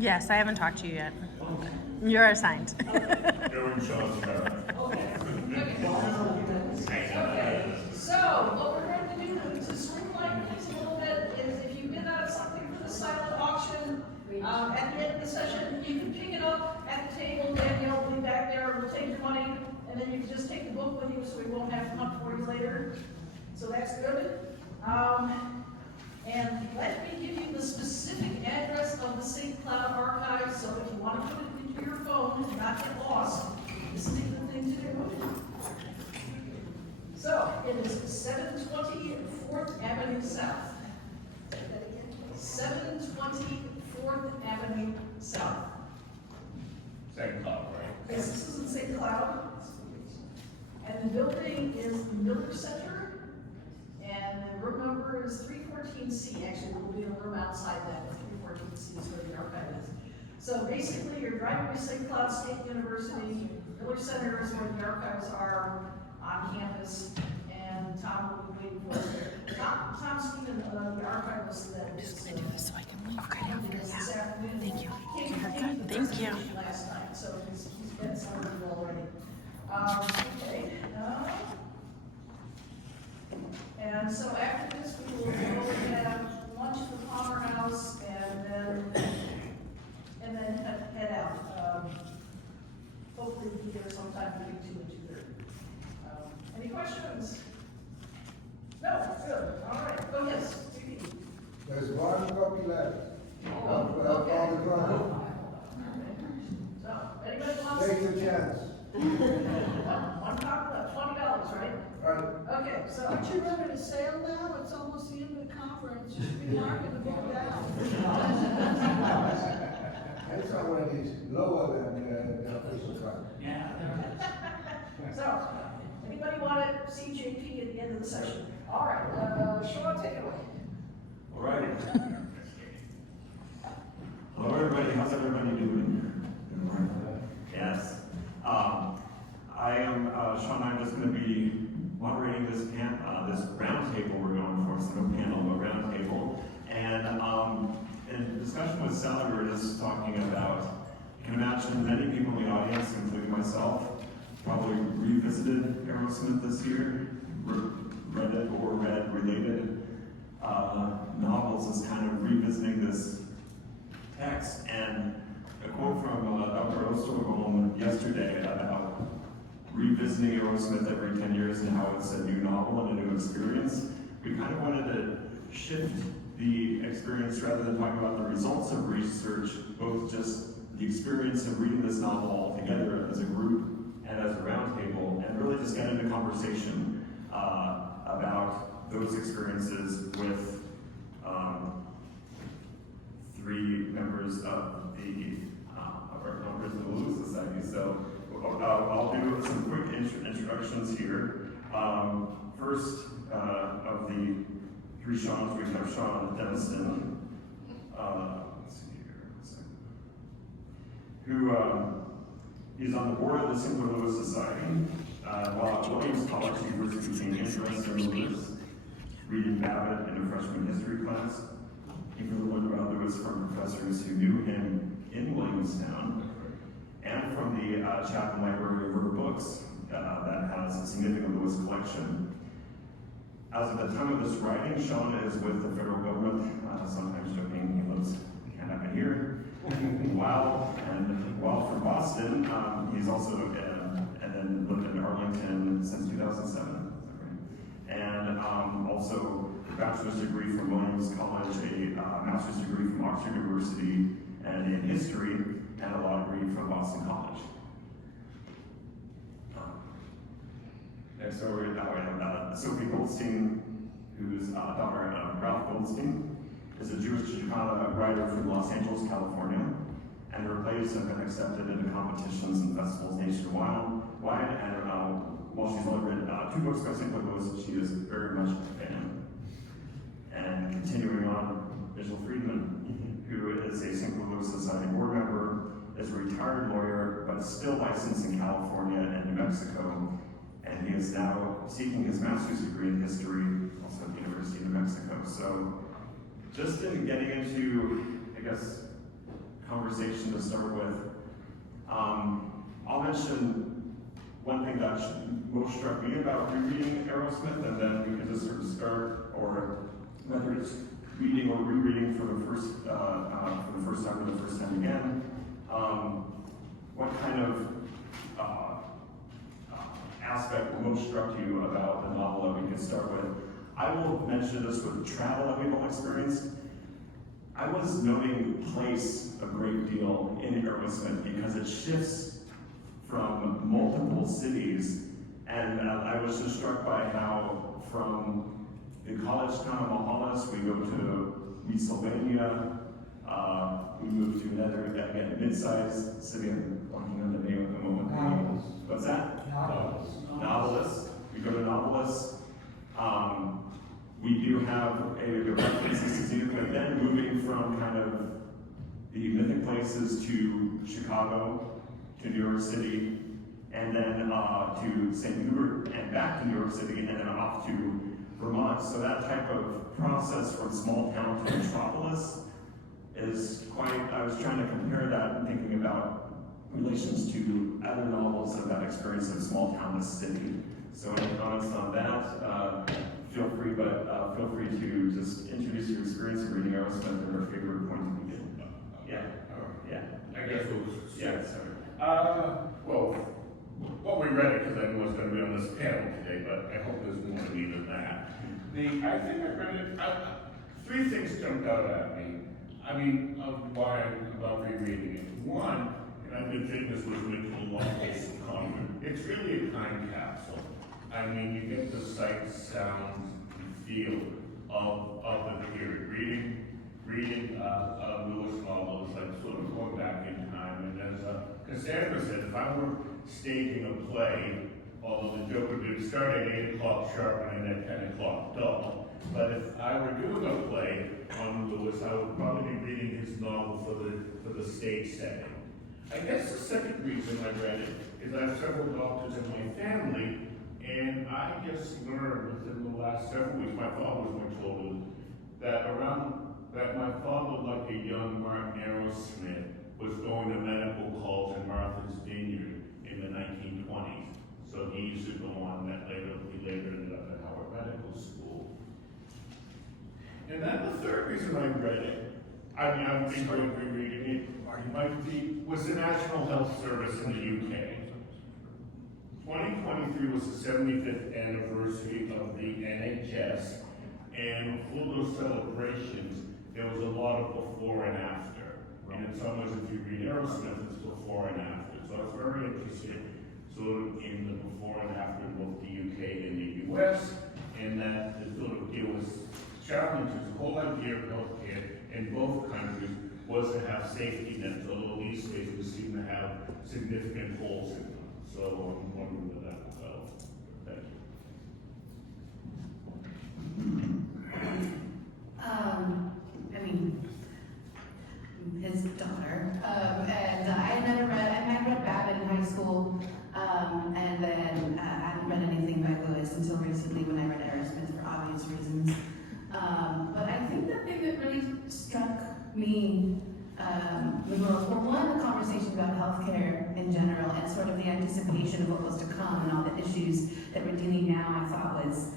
Yes, I haven't talked to you yet. You're assigned. Going Sean's car. Okay, so what we're going to do to streamline things a little bit is if you bid out something for the silent auction, at the end of the session, you can pick it up at the table. Danielle will be back there, we'll take your money, and then you can just take the book with you so we won't have to hunt for you later. So that's good. And let me give you the specific address of the St. Cloud Archive, so if you want to put it into your phone and not get lost, this is a good thing to do. So, it is 720 4th Avenue South. 720 4th Avenue South. St. Cloud, right? Yes, this is in St. Cloud. And the building is the Miller Center. And the room number is 314C. Actually, there will be a room outside that, but 314C is where the archive is. So basically, you're driving to St. Cloud State University. Miller Center is where the archives are on campus. And Tom will be waiting for us there. Tom Stephen, the archivist that is Just gonna do this so I can leave. Okay. this afternoon. Thank you. Came to Thank the you. presentation last night, so he's been somewhere already. Okay. And so after this, we will go and have lunch at the Palmer House and then head out. Hopefully we'll be there sometime between 2 and 2:30. Any questions? No, good, all right, go yes, Judy. There's one copy left. Oh, All okay. the time. So, anybody wants? Take your chance. One copy left, $20, right? Right. Okay, so. Aren't you ready to sail now? It's almost the end of the conference. You should be marking the book down. It's already lower than the official time. So, anybody want to see JP at the end of the session? All right, Sean, take it away. All right. Hello, everybody. How's everybody doing? Good morning. Yes. I am Sean. I'm just going to be moderating this roundtable we're going for. It's no panel, but roundtable. And in discussion with Sally, we were just talking about. You can imagine many people in the audience, including myself, probably revisited Arrowsmith this year, read it or read related novels as kind of revisiting this text. And a quote from Dr. Osterholm yesterday about revisiting Arrowsmith every 10 years and how it's a new novel and a new experience. We kind of wanted to shift the experience rather than talking about the results of research, both just the experience of reading this novel all together as a group and as a roundtable, and really just get into conversation about those experiences with three members of our members of the Lewis Society. So I'll do some quick introductions here. First of the three Seans, we have Sean Denniston. Let's see here, one second. Who is on the board of the Sinclair Lewis Society. While at Williams College, he first became interested in Lewis, reading Babbitt in a freshman history class. He learned about Lewis from professors who knew him in Williamstown, and from the Chapman Library of Rare Books that has a significant Lewis collection. As of the time of this writing, Sean is with the federal government, sometimes joking he lives kind of in here. While from Boston, he's also, and then lived in Arlington since 2007. And also a bachelor's degree from Williams College, a master's degree from Oxford University, and in history, and a law degree from Boston College. Next over, we have Sophie Goldstein, who's daughter of Ralph Goldstein, is a Jewish Chicana writer from Los Angeles, California, and her plays have been accepted into competitions and festivals nationwide. And while she's only written 2 books by Sinclair Lewis, she is very much a fan. And continuing on, Mitchell Freedman, who is a Sinclair Lewis Society board member, is a retired lawyer, but still licensed in California and New Mexico. And he is now seeking his master's degree in history, also at the University of New Mexico. So just in getting into, I guess, conversation to start with. I'll mention one thing that most struck me about rereading Arrowsmith, and then we can just sort of start, or whether it's reading or rereading for the first time or the first time again. What kind of aspect most struck you about the novel that we can start with? I will mention this with travel that we've all experienced. I was noting place a great deal in Arrowsmith because it shifts from multiple cities, and I was just struck by how from the college town of Mohalis, we go to Pennsylvania, we move to another, again, mid-sized city. I'm blanking on the name at the moment. Novelist. What's that? Novelist. Novelist. We go to Novelist. We do have a references to do, but then moving from kind of the mythic places to Chicago, to New York City, and then to St. Louis, and back to New York City, and then off to Vermont. So that type of process from small town to metropolis is quite, I was trying to compare that and thinking about relations to other novels of that experience of small town to city. So any comments on that? Feel free to just introduce your experience of reading Arrowsmith and your favorite point of view. Yeah. Yeah. I guess it was. Yeah, sorry. Well, what we read it because I knew I was going to be on this panel today, but I hope there's more to me than that. I think I read it. Three things jumped out at me. I mean, about rereading it. One, and I've been thinking this was mentioned a long place of comment. It's really a time capsule. I mean, you get the sight, sounds, and feel of the period. Reading Lewis novels, like sort of going back in time. And as Cassandra said, if I were staging a play, although the joke would be to start at 8 o'clock sharp and then at 10 o'clock dull. But if I were doing a play on Lewis, I would probably be reading his novel for the stage setting. I guess the second reason I read it is I have several doctors in my family, and I just learned within the last several weeks, my father was much older, that my father, like a young Martin Arrowsmith, was going to medical calls in Martha's Vineyard in the 1920s. So he used to go on that he later ended up at Howard Medical School. And then the third reason I read it, I mean, I've been going to rereading it, was the National Health Service in the UK. 2023 was the 75th anniversary of the NHS, and for those celebrations, there was a lot of before and after. And in some ways, if you read Arrowsmith, it's before and after. So I was very interested sort of in the before and after in both the UK and the US, and that the sort of deal with challenges. The whole idea of healthcare in both countries was to have safety nets, although these days we seem to have significant holes in them. So I'm wondering where that will go. Thank you. I mean, his daughter, and I read Babbitt in high school, and then I hadn't read anything by Lewis until recently when I read Arrowsmith for obvious reasons. But I think the thing that really struck me the most, well, one, the conversation about healthcare in general and sort of the anticipation of what was to come and all the issues that we're dealing now, I thought was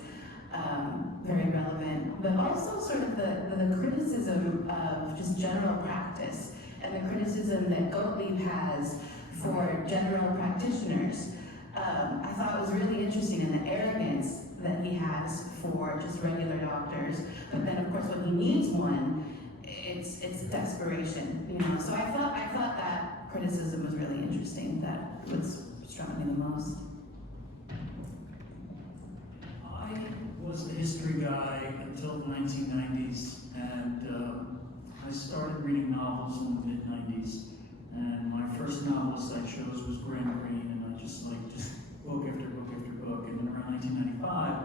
very relevant, but also sort of the criticism of just general practice and the criticism that Gottlieb has for general practitioners. I thought it was really interesting, and the arrogance that he has for just regular doctors, but then of course when he needs one, it's desperation, you know. So I thought that criticism was really interesting. That was struck me the most. I was a history guy until the 1990s, and I started reading novels in the mid-90s. And my first novelist I chose was Graham Greene, and I just book after book after book. And then around 1995,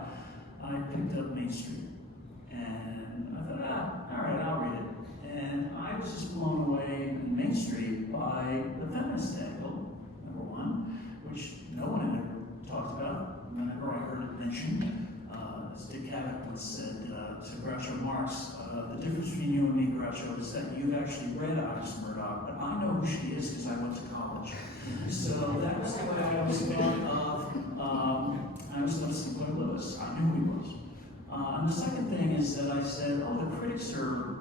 I picked up Main Street, and I thought, all right, I'll read it. And I was just blown away in Main Street by the feminist angle, number one, which no one had ever talked about whenever I heard it mentioned. As Dick Cavett once said to Groucho Marx, the difference between you and me, Groucho is that you've actually read Iris Murdoch, but I know who she is because I went to college. So that was the way I always thought of Sinclair Lewis. I knew who he was. And the second thing is that I said, oh, the critics are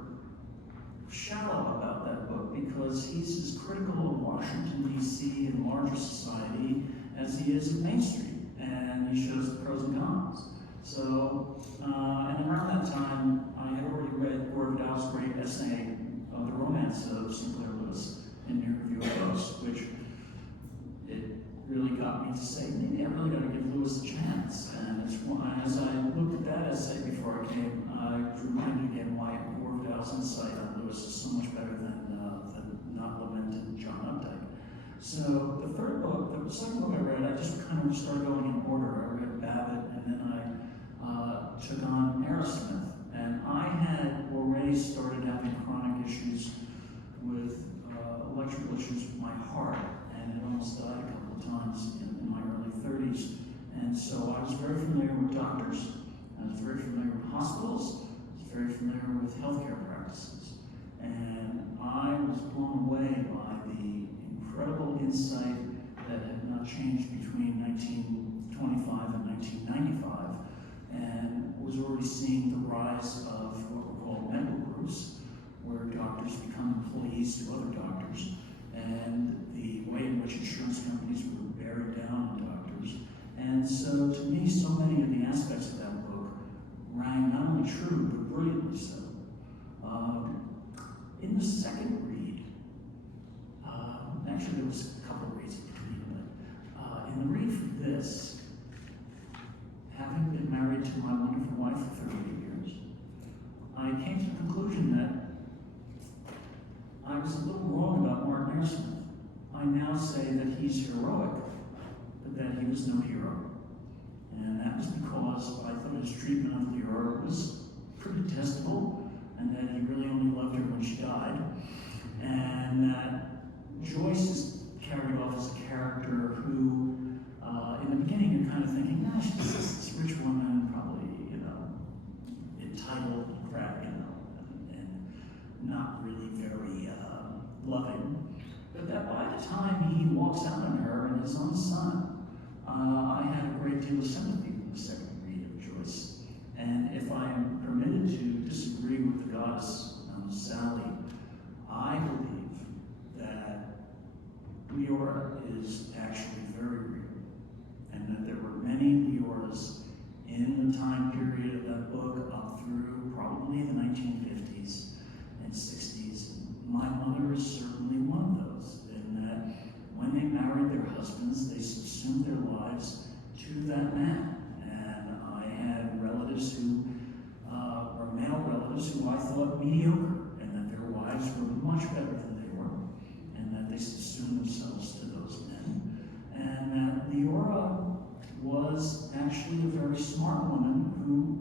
shallow about that book because he's as critical of Washington, D.C. and larger society as he is of Main Street, and he shows the pros and cons. So, and around that time, I had already read Gore Vidal's great essay, The Romance of Sinclair Lewis, in New Review of Books, which it really got me to say, maybe I really got to give Lewis a chance. And as I looked at that essay before I came, I was reminded again why Gore Vidal's insight on Lewis is so much better than not lamented John Updike. So the second book I read, I just kind of started going in order. I read Babbitt, and then I took on Arrowsmith. And I had already started having chronic issues with electrical issues with my heart, and it almost died a couple of times in my early 30s. And so I was very familiar with doctors, I was very familiar with hospitals, I was very familiar with healthcare practices. And I was blown away by the incredible insight that had not changed between 1925 and 1995, and was already seeing the rise of what were called medical groups, where doctors become employees to other doctors, and the way in which insurance companies were bearing down on doctors. And so, to me, so many of the aspects of that book rang not only true, but brilliantly so. In the second read, actually there was a couple of reads in between, but in the read for this, having been married to my wonderful wife for 38 years, I came to the conclusion that I was a little wrong about Mark Arrowsmith. I now say that he's heroic, but that he was no hero. And that was because I thought his treatment of Leora was pretty detestable, and that he really only loved her when she died. And that Joyce is carried off as a character who, in the beginning, you're kind of thinking, nah, she's just this rich woman, probably, entitled crap, and not really very loving. But that by the time he walks out on her and his own son, I had a great deal of sympathy with the second read of Joyce. And if I am permitted to disagree with the goddess Sally, I believe that Leora is actually very real, and that there were many Leoras in the time period of that book up through probably the 1950s and 60s. My mother is certainly one of those, in that when they married their husbands, they subsumed their lives to that man. And I had relatives who were male relatives who I thought mediocre, and that their wives were much better than they were, and that they subsumed themselves to those men. And that Leora was actually a very smart woman who,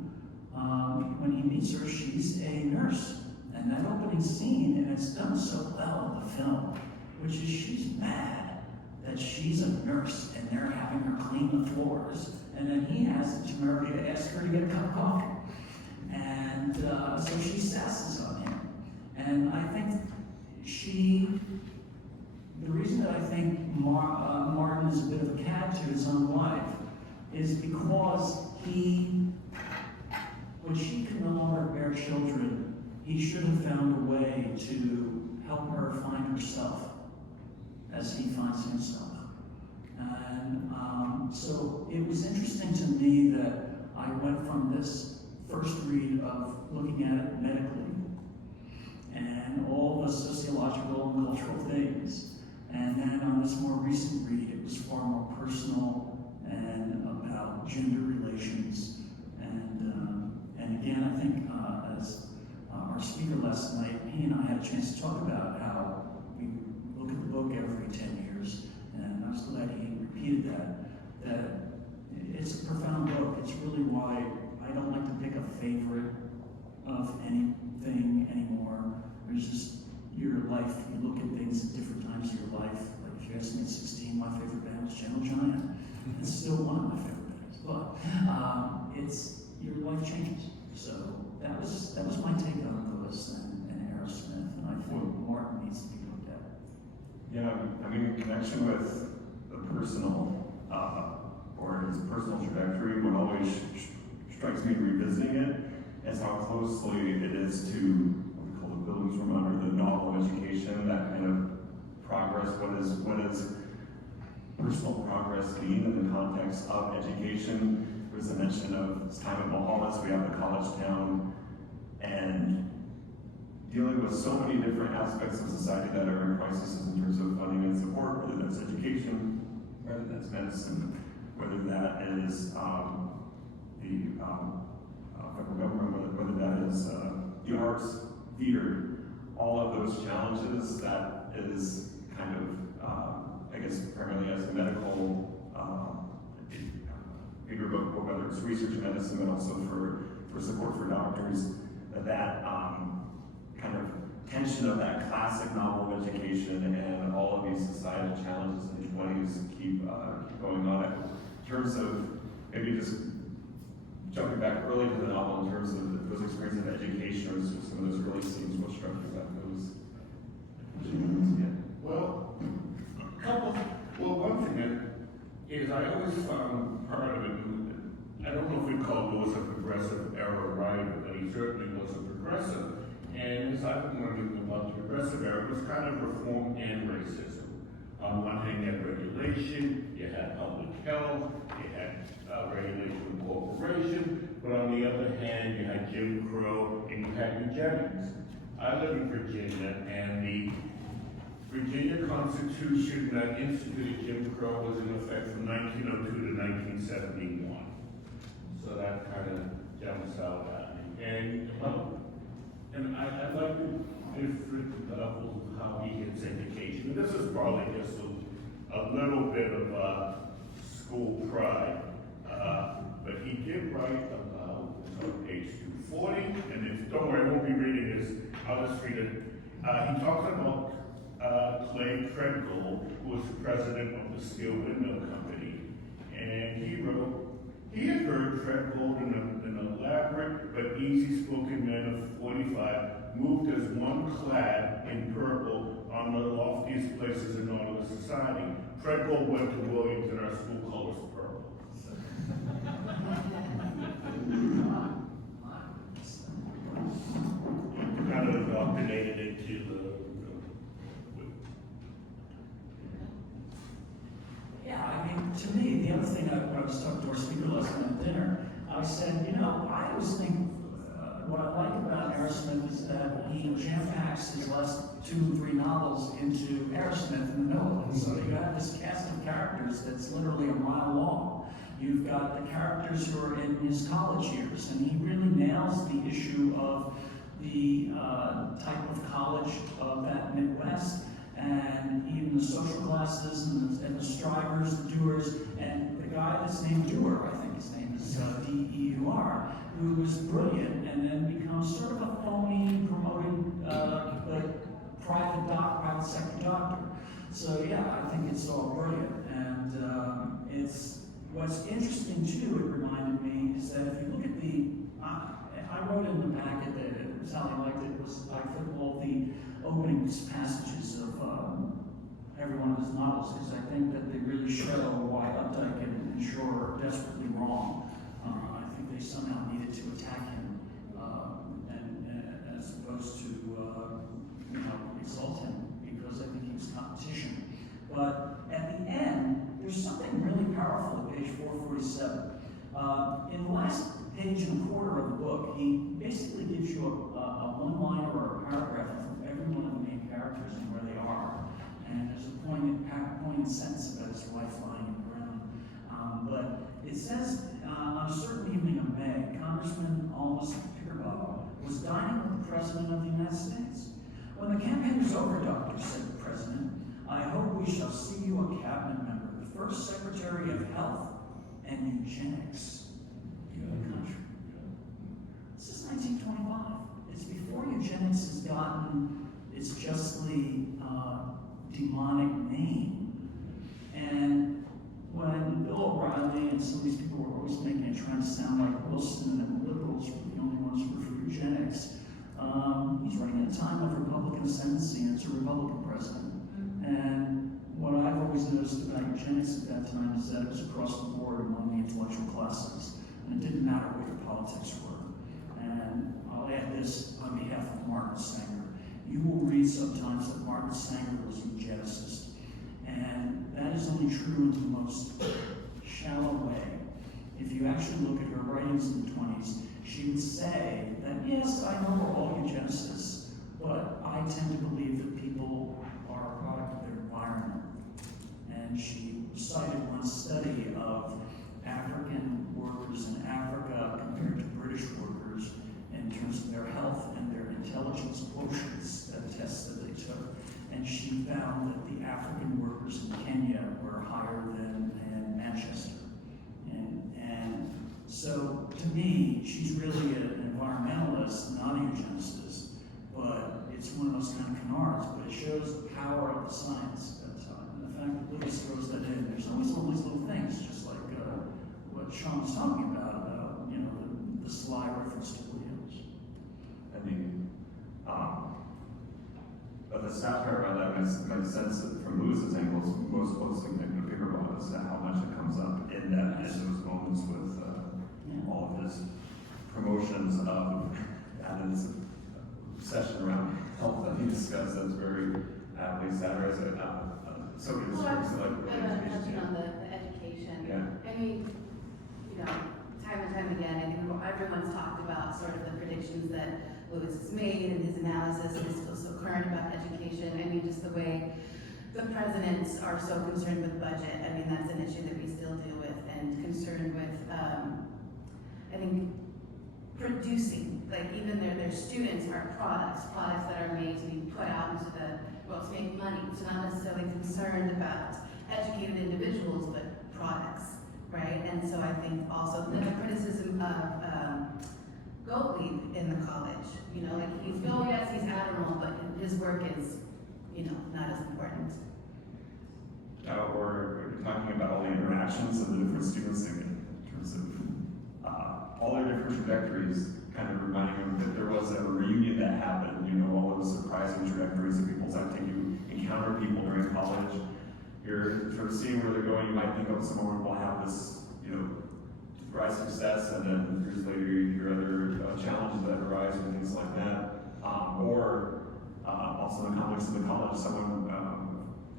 when he meets her, she's a nurse. And that opening scene, and it's done so well in the film, which is she's mad that she's a nurse and they're having her clean the floors, and then he has the temerity to ask her to get a cup of coffee. And so she sasses on him. And I think the reason that I think Martin is a bit of a cad to his own wife is because when she could no longer bear children, he should have found a way to help her find herself as he finds himself. And so it was interesting to me that I went from this first read of looking at it medically and all the sociological and cultural things, and then on this more recent read, it was far more personal and about gender relations. And again, I think as our speaker last night, he and I had a chance to talk about how we look at the book every 10 years, and I was glad he repeated that it's a profound book. It's really why I don't like to pick a favorite of anything anymore. There's just your life. You look at things at different times of your life. Like if you asked me at 16, my favorite band was Gentle Giant. It's still one of my favorite bands, but your life changes. So that was my take on Lewis and Arrowsmith. and I think Martin needs to be looked at. Yeah, I mean, in connection with the personal, or his personal trajectory, what always strikes me revisiting it is how closely it is to what we call the buildings from under the novel education, that kind of progress. What is personal progress mean in the context of education? There was a mention of this time at Mohammed, we have the college town, and dealing with so many different aspects of society that are in crisis in terms of funding and support, whether that's education, whether that's medicine, whether that is the federal government, whether that is the arts, theater, all of those challenges, that is kind of, I guess, primarily as a medical bigger book, whether it's research medicine, but also for support for doctors, that kind of tension of that classic novel of education and all of these societal challenges in the 20s keep going on. In terms of maybe just jumping back early to the novel, in terms of those experiences of education or some of those early scenes, what struck you about those? One thing is I always found part of it, I don't know if we call Lewis a progressive era writer, but he certainly was a progressive. And as I've been learning about the progressive era, it was kind of reform and racism. On one hand, you had regulation, you had public health, you had regulation of corporation, but on the other hand, you had Jim Crow and you had eugenics. I live in Virginia, and the Virginia Constitution that instituted Jim Crow was in effect from 1902 to 1971. So that kind of jumps out at me. And I like the different levels of how he gets education. And this is probably just a little bit of school pride. But he did write about, it's on page 240, and it's, don't worry, I won't be reading this, I'll just read it. He talks about Clay Treadgold, who was the president of the Steel Windmill Company. And he wrote, he had heard Treadgold, an elaborate but easy-spoken man of 45, moved as one clad in purple on the loftiest places in all of society. Treadgold went to Williams and our school colors purple. Kind of indoctrinated into Yeah, I mean, to me, the other thing when I was talking to our speaker last night at dinner, I said, you know, I always think what I like about Arrowsmith is that he jam-packs his last 2 or 3 novels into Arrowsmith in the middle. And so you have this cast of characters that's literally a mile long. You've got the characters who are in his college years, and he really nails the issue of the type of college of that Midwest, and even the social classes and the strivers, the doers, and the guy that's named Dewar, I think his name is D-E-U-R, who was brilliant and then becomes sort of a phony, promoting private sector doctor. So yeah, I think it's all brilliant, and it's what's interesting too. It reminded me is that if you look at I wrote in the packet that Sally liked it, was I put all the opening passages of every one of his novels, because I think that they really show why Updike and Shore are desperately wrong. I think they somehow needed to attack him, and as opposed to exalt him, because I think he was competition. But at the end, there's something really powerful at page 447. In the last page and a quarter of the book, he basically gives you a one-liner or a paragraph from every one of the main characters and where they are. And there's a poignant sentence about his wife lying in the ground. But it says, on a certain evening of May, Congressman Almus Pickerbottom was dining with the President of the United States. When the campaign is over, Doctor, said the President, I hope we shall see you a cabinet member, the first Secretary of Health and Eugenics in the country. This is 1925. It's before eugenics has gotten its justly demonic name. And when Bill O'Reilly and some of these people were always making it trying to sound like Wilson and the liberals were the only ones who were for eugenics, He's running in a time of Republican ascendancy, and it's a Republican president. And what I've always noticed about eugenics at that time is that it was across the board among the intellectual classes, and it didn't matter what your politics were. And I'll add this on behalf of Martin Sanger. You will read sometimes that Martin Sanger was a eugenicist, and that is only true in the most shallow way. If you actually look at her writings in the 20s, she would say that, yes, I know we're all eugenicists, but I tend to believe that people are a product of their environment. And she cited one study of African workers in Africa compared to British workers in terms of their health and their intelligence quotients, tests that they took. And she found that the African workers in Kenya were higher than in Manchester. And so, to me, she's really an environmentalist, not a eugenicist, but it's one of those kind of canards, but it shows the power of the science at that time. And the fact that Lewis throws that in, there's always all these little things, just like what Sean was talking about, you know, the sly reference to Williams. And but the satire about that makes sense that from Lewis's angle is most closely connected to Pickerball as to how much it comes up in that in those moments with all of his promotions of and his obsession around health that he discussed that's very aptly satirized. Sophie, this Well, is like touching on the education. Yeah. I mean, you know, time and time again, I think everyone's talked about sort of the predictions that Lewis has made and his analysis, and is still so current about education. I mean, just the way the presidents are so concerned with budget. I mean, that's an issue that we still deal with, and concerned with, I think, producing, like even their students are products that are made to be put out into the, well, to make money. So not necessarily concerned about educated individuals, but products, right? And so I think also the criticism of Goldstein in the college, you know, like yes, he's admiral, but his work is, you know, not as important. We're talking about all the interactions of the different students in terms of all their different trajectories, kind of reminding them that there was a reunion that happened, you know, all those surprising trajectories of people's activity. You encounter people during college, you're sort of seeing where they're going. You might think of someone will have this, you know, rise success, and then years later you hear other challenges that arise and things like that. Or also in the context of the college, someone,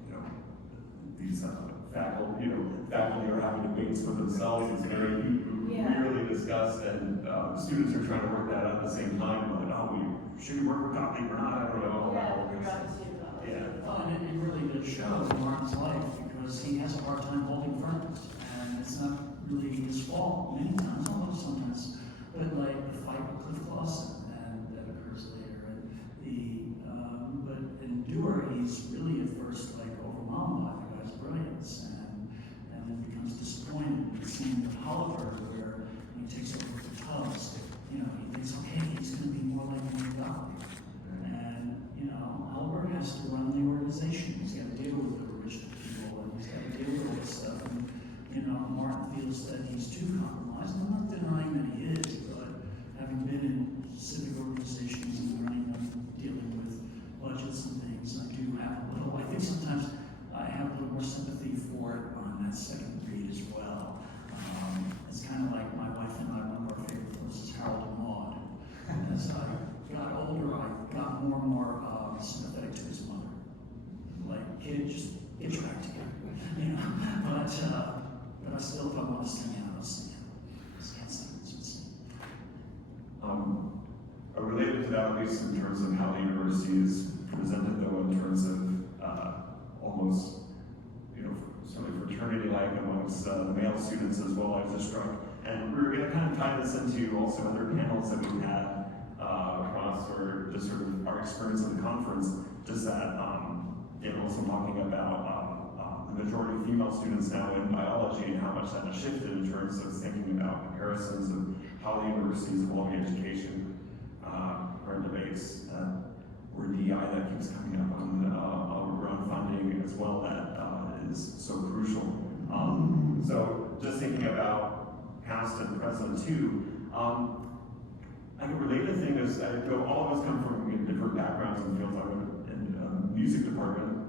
you know, these faculty are having debates with themselves. It's very rarely discussed, and students are trying to work that out at the same time. Like, should we work with copy or not? I don't know. And it really did show in Martin's life, because he has a hard time holding friends, and it's not really his fault many times, although sometimes. But like the fight with Cliff Clawson, and that occurs later, and but in Dewar, he's really at first like overwhelmed by the guy's brilliance, and then becomes disappointed. The scene with Oliver, where he takes over the Tubbs, you know, he thinks, okay, he's going to be more like an God. And, you know, Albert has to run the organization. He's got to deal with the original people, and he's got to deal with all this stuff. And, you know, Martin feels that he's too compromised. I'm not denying that he is, but having been in civic organizations and running them, dealing with budgets and things, I do have a little, I think sometimes I have a little more sympathy for it on that second read as well. It's kind of like my wife and I, one of our favorite books is Harold and Maude. And as I got older, I got more and more sympathetic to his mother. Like, kid, just get your act together, you know. But I still, if I want to sing out, I'll sing out. I just can't sing, it's just sing. Related to that, at least in terms of how the university is presented, though, in terms of almost, you know, sort of fraternity-like amongst the male students as well, I was just struck. And we're going to kind of tie this into also other panels that we've had across, or just sort of our experience of the conference, just that, you know, also talking about the majority of female students now in biology and how much that has shifted in terms of thinking about comparisons of how the university is evolving education. Current debates, or DI that keeps coming up on around funding as well, that is so crucial. So just thinking about past and present too, I can relate a thing is all of us come from different backgrounds and fields. I went in music department.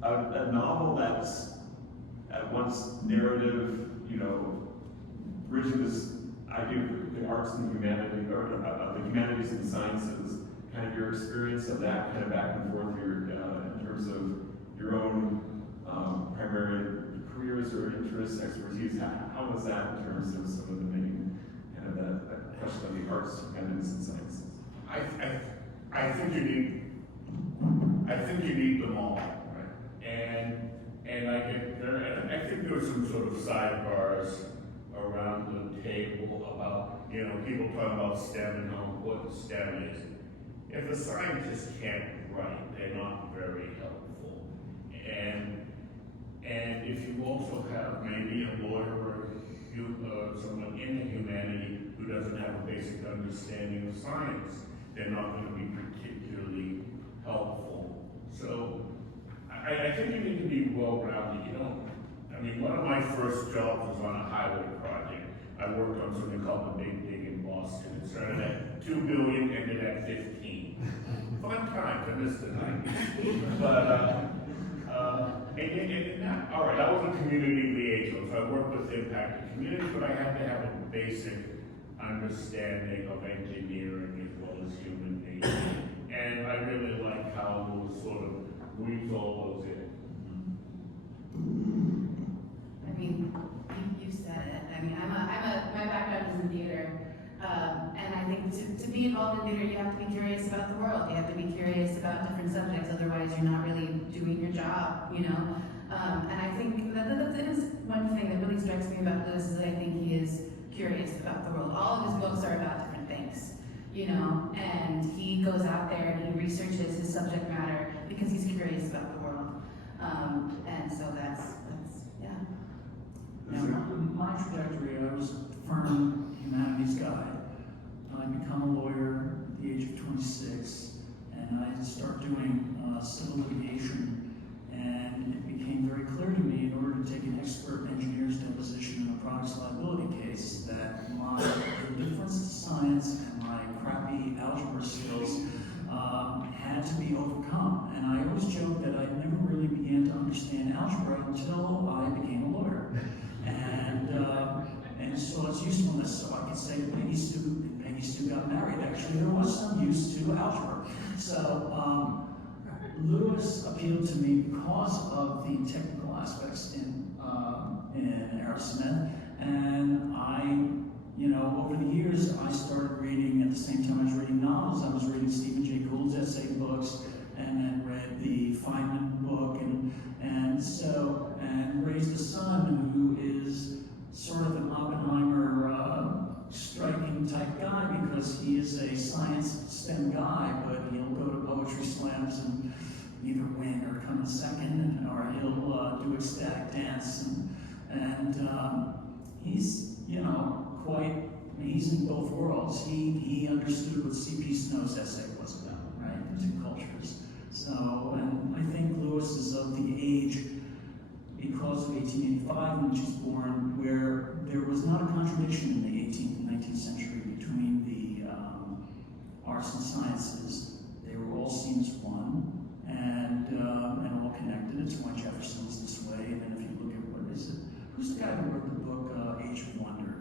A novel that's at once narrative, bridging this idea of the arts and humanity, or the humanities and sciences, kind of your experience of that kind of back and forth here in terms of your own primary careers or interests, expertise. How was that in terms of some of the main kind of that question of the arts, humanities, and sciences? I think you need them all, right? And I get there, and I think there were some sort of sidebars around the table about, people talking about STEM and how important STEM is. If a scientist can't write, they're not very helpful. And if you also have maybe a lawyer or someone in the humanity who doesn't have a basic understanding of science, they're not going to be particularly helpful. So I think you need to be well-rounded. One of my first jobs was on a highway project. I worked on something called the Big Dig in Boston. It started at $2 billion, ended at 15. Fun time to miss the night. But all right, I was a community liaison, so I worked with impacted communities, but I had to have a basic understanding of engineering as well as human nature. And I really like how it was sort of weaves all those in. You said it. My background is in theater, and I think to be involved in theater, you have to be curious about the world. You have to be curious about different subjects. Otherwise, you're not really doing your job, And I think that is one thing that really strikes me about Lewis is that I think he is curious about the world. All of his books are about different things, and he goes out there and he researches his subject matter because he's curious about the world. And so that's yeah. My trajectory, I was a firm humanities guy. I become a lawyer at the age of 26, and I start doing civil litigation. And it became very clear to me, in order to take an expert engineer's deposition in a products liability case, that the difference in science and my crappy algebra skills had to be overcome. And I always joke that I never really began to understand algebra until I became a lawyer. And so its usefulness, so I could say to Peggy Stu got married. Actually, there was some use to algebra. So Lewis appealed to me because of the technical aspects in Arrowsmith, and over the years I started reading. At the same time I was reading novels, I was reading Stephen Jay Gould's essay books, and then read the Freedman book, and raised a son who is sort of an Oppenheimer striking type guy, because he is a science STEM guy, but he'll go to poetry slams and either win or come in second, or he'll do ecstatic dance, and he's he's in both worlds. He understood what C.P. Snow's essay was about, right? The two cultures. So, and I think Lewis is of the age, because of 1885 when she was born, where there was not a contradiction in the 18th and 19th century between the arts and sciences. They were all seen as one, and all connected. It's why Jefferson was this way. And then if you look at who's the guy who wrote the book Age of Wonder?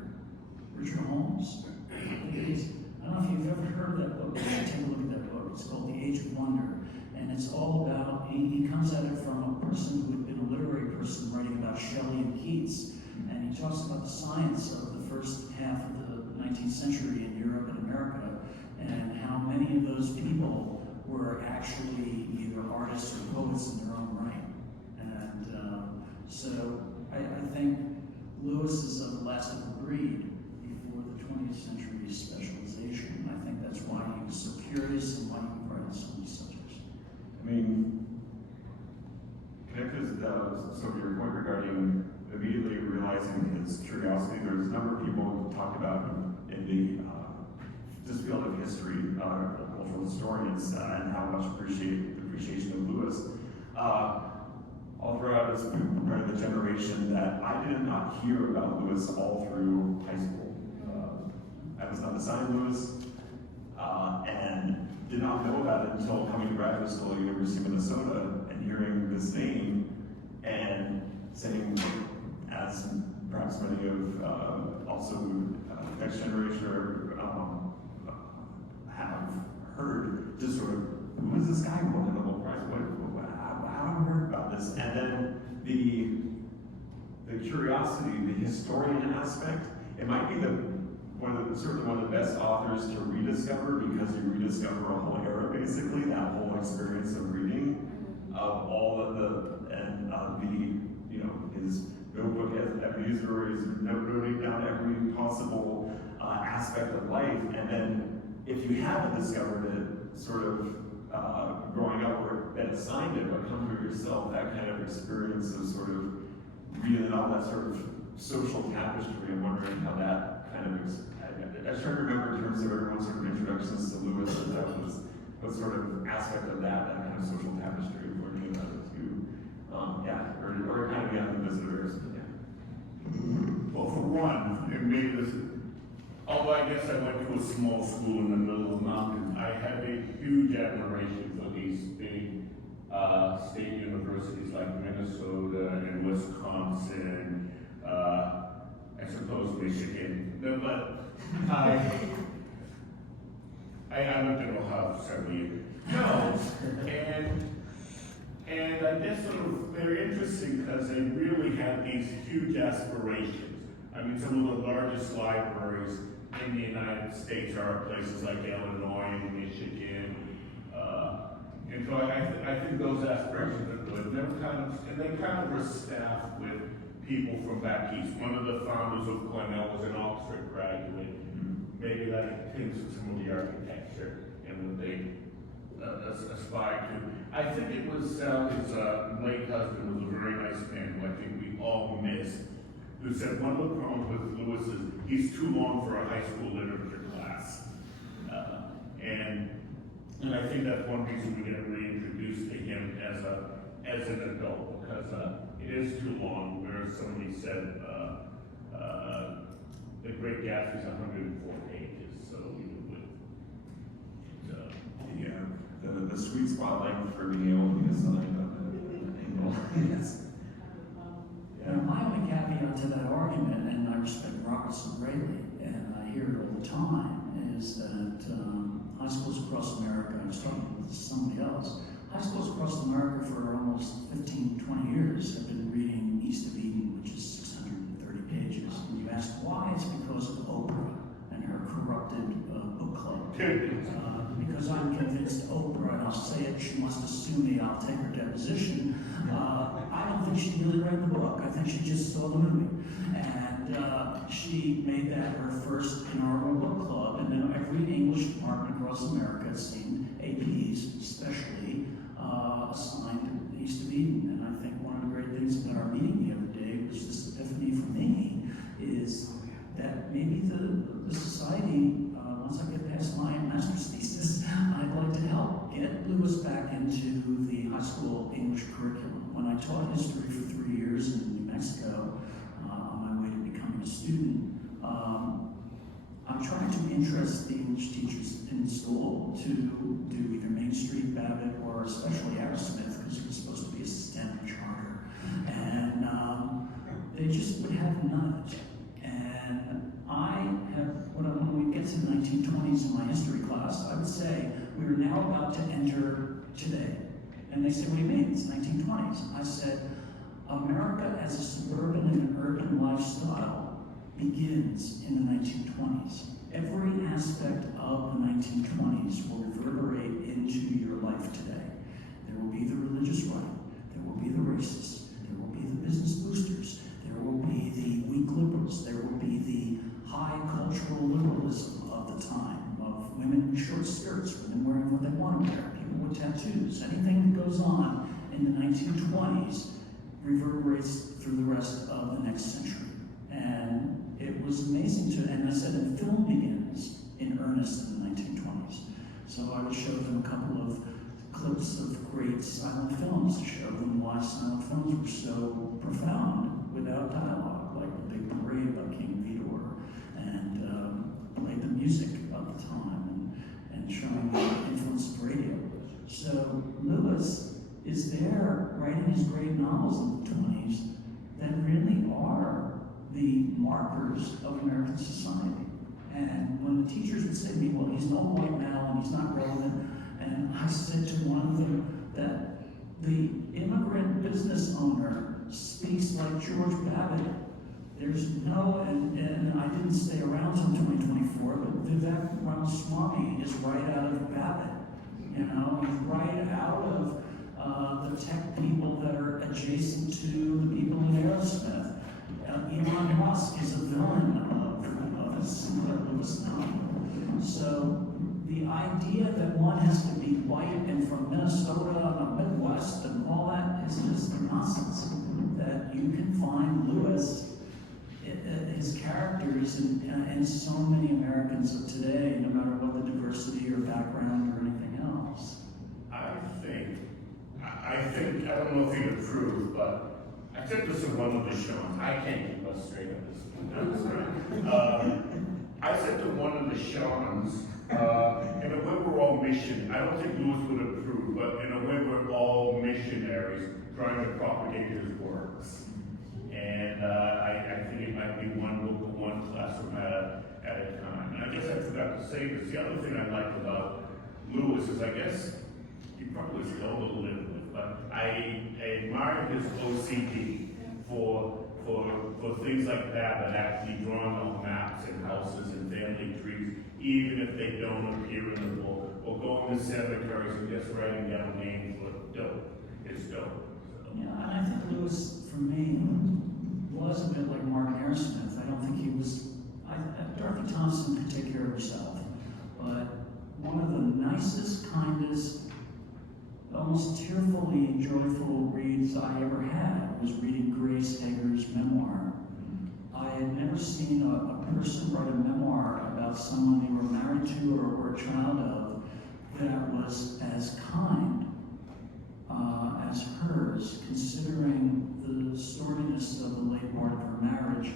Richard Holmes. I don't know if you've ever heard that book. You should take a look at that book. It's called The Age of Wonder, and it's all about. He comes at it from a person who had been a literary person writing about Shelley and Keats, and he talks about the science of the first half of the 19th century in Europe and America, and how many of those people were actually either artists or poets in their own right. And so I think Lewis is of the last of the breed before the 20th century's specialization. And I think that's why he was so curious and why he could write on so many subjects. Connected to your point regarding immediately realizing his curiosity, there's a number of people who talked about him in the this field of history, cultural historians, and how much appreciation of Lewis. All throughout this part of the generation that I did not hear about Lewis all through high school. I was not assigned Lewis, and did not know about it until coming to graduate school at University of Minnesota and hearing this name and saying, as perhaps many of also next generation have heard, just sort of, who is this guy who won the Nobel Prize? How have I heard about this? And then the curiosity, the historian aspect, it might be certainly one of the best authors to rediscover, because you rediscover a whole era, basically, that whole experience of reading, of all of his notebook as user is noting down every possible aspect of life, and then if you haven't discovered it, sort of growing up or been assigned it, but come to yourself, that kind of experience of sort of reading all that sort of social tapestry and wondering how that kind of I was trying to remember in terms of everyone's sort of introductions to Lewis, and that was what sort of aspect of that kind of social tapestry of learning about it too. Or kind of the visitors. Yeah. Well, for one, it made this, although I guess I went to a small school in the middle of the mountains, I have a huge admiration for these big state universities like Minnesota and Wisconsin, I suppose Michigan, but I lived in Ohio for several years. No, and I guess sort of they're interesting because they really have these huge aspirations. I mean, some of the largest libraries in the United States are places like Illinois and Michigan. And so I think those aspirations are good. They kind of were staffed with people from back east. One of the founders of Cornell was an Oxford graduate. Maybe that thinks of some of the architecture and what they aspired to. I think it was his late husband was a very nice man who I think we all miss, who said one of the problems with Lewis is he's too long for a high school literature class. And I think that's one reason we get reintroduced to him as an adult, because it is too long, where somebody said The Great Gatsby is 104 pages, so we would. The sweet spot length for being able to be assigned on the angle. Yes. My only caveat to that argument, and I respect Robertson greatly, and I hear it all the time, is that high schools across America, I'm starting with somebody else, high schools across America for almost 15, 20 years have been reading East of Eden, which is 630 pages. And you ask why? It's because of Oprah and her corrupted book club. Because I'm convinced Oprah, and I'll say it, she must have sued me, I'll take her deposition. I don't think she really read the book. I think she just saw the movie. And she made that her first inaugural book club, and then every English department across America, it seemed, APs especially, assigned East of Eden. And I think one of the great things about our meeting the other day was this epiphany for me, is that maybe the society, once I get past my master's thesis, I'd like to help get Lewis back into the high school English curriculum. When I taught history for 3 years in New Mexico, on my way to becoming a student, I'm trying to interest the English teachers in school to do either Main Street, Babbitt, or especially Arrowsmith, because it was supposed to be a STEM charter. And they just would have none of it. And I have, when we get to the 1920s in my history class, I would say, we are now about to enter today. And they said, what do you mean? It's 1920s. I said, America as a suburban and an urban lifestyle begins in the 1920s. Every aspect of the 1920s will reverberate into your life today. There will be the religious right, there will be the racists, there will be the business boosters, there will be the weak liberals, there will be the high cultural liberalism of the time, of women in short skirts, women wearing what they want to wear, people with tattoos. Anything that goes on in the 1920s reverberates through the rest of the next century. And it was amazing and I said, and film begins in earnest in the 1920s. So I would show them a couple of clips of great silent films to show them why silent films were so profound without dialogue, like The Big Parade by King Vidor, and played them markers of American society. And when the teachers would say to me, well, he's an old white male and he's not relevant, and I said to one of them that the immigrant business owner speaks like George Babbitt. There's no, and I didn't stay around till 2024, but Vivek Ramaswamy is right out of Babbitt. You know, he's right out of the tech people that are adjacent to the people in Arrowsmith. Elon Musk is a villain of a Sinclair Lewis novel. So the idea that one has to be white and from Minnesota and the Midwest and all that is just nonsense. That you can find Lewis, his characters, in so many Americans of today, no matter what the diversity or background or anything else. I don't know if you'd approve, but I said this in one of the shows. I can't keep us straight on this. I said to one of the Shawns, in a way we're all mission. I don't think Lewis would approve, but in a way we're all missionaries trying to propagate his works. And I think it might be one book, one classroom at a time. And I guess I forgot to say this. The other thing I like about Lewis is, I guess, he probably stole a little bit, but I admire his OCD for things like that actually drawing out maps and houses and family trees, even if they don't appear in the book, or going to cemeteries and just writing down names look dope. It's dope. So. Yeah, and I think Lewis, for me, was a bit like Mark Arrowsmith. I don't think he was. Dorothy Thompson could take care of herself, but one of the nicest, kindest, almost tearfully joyful reads I ever had was reading Grace Hager's memoir. I had never seen a person write a memoir about someone they were married to or were a child of that was as kind as hers, considering the storminess of the late part of her marriage,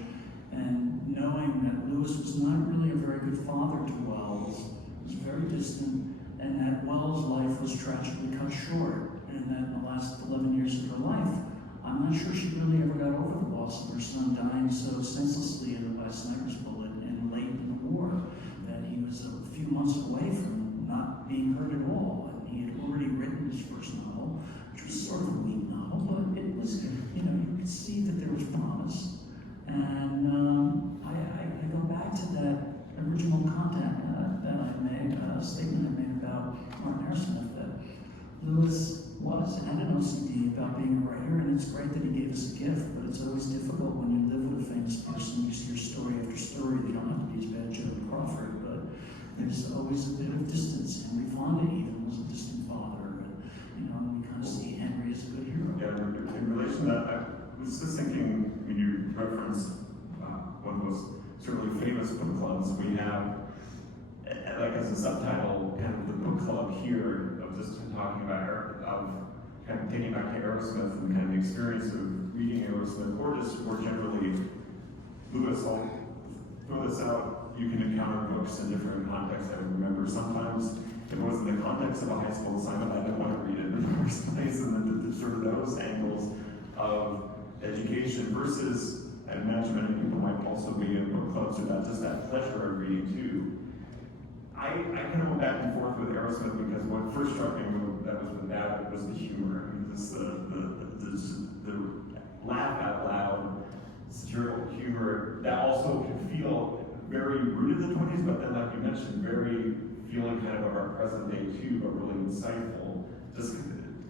and knowing that Lewis was not really a very good father to Wells, was very distant, and that Wells' life was tragically cut short, and that in the last 11 years of her life, I'm not sure she really ever got over the loss of her son dying so senselessly by a sniper's bullet and late in the war, that he was a few months away from not being hurt at all, and he had already written his first novel, which was sort of a weak novel, but it was, you know, you could see that there was promise. And I go back to that original contact that I made, a statement I made about Martin Arrowsmith, that Lewis had an OCD about being a writer, and it's great that he gave us a gift, but it's always difficult when you live with a famous person, you hear story after story. They don't have to be as bad as Joe Crawford, but there's always a bit of distance. Henry Fonda even was a distant father, and you know, we kind of see Henry as a good hero. Yeah, in relation to that, I was just thinking, when you referenced one of those certainly famous book clubs, we have, like as a subtitle, kind of the book club here, of just talking about, kind of taking back to Arrowsmith and kind of the experience of reading Arrowsmith, or just more generally, Lewis. I'll throw this out, you can encounter books in different contexts. I remember sometimes if it was in the context of a high school assignment, I didn't want to read it in the first place, and then the sort of those angles of education versus, I imagine many people might also be in book clubs about just that pleasure of reading too. I kind of went back and forth with Arrowsmith because what first struck me that was with that was the humor. I mean, this the laugh out loud, satirical humor that also can feel very rooted in the 20s, but then, like you mentioned, very feeling kind of our present day too, but really insightful. Just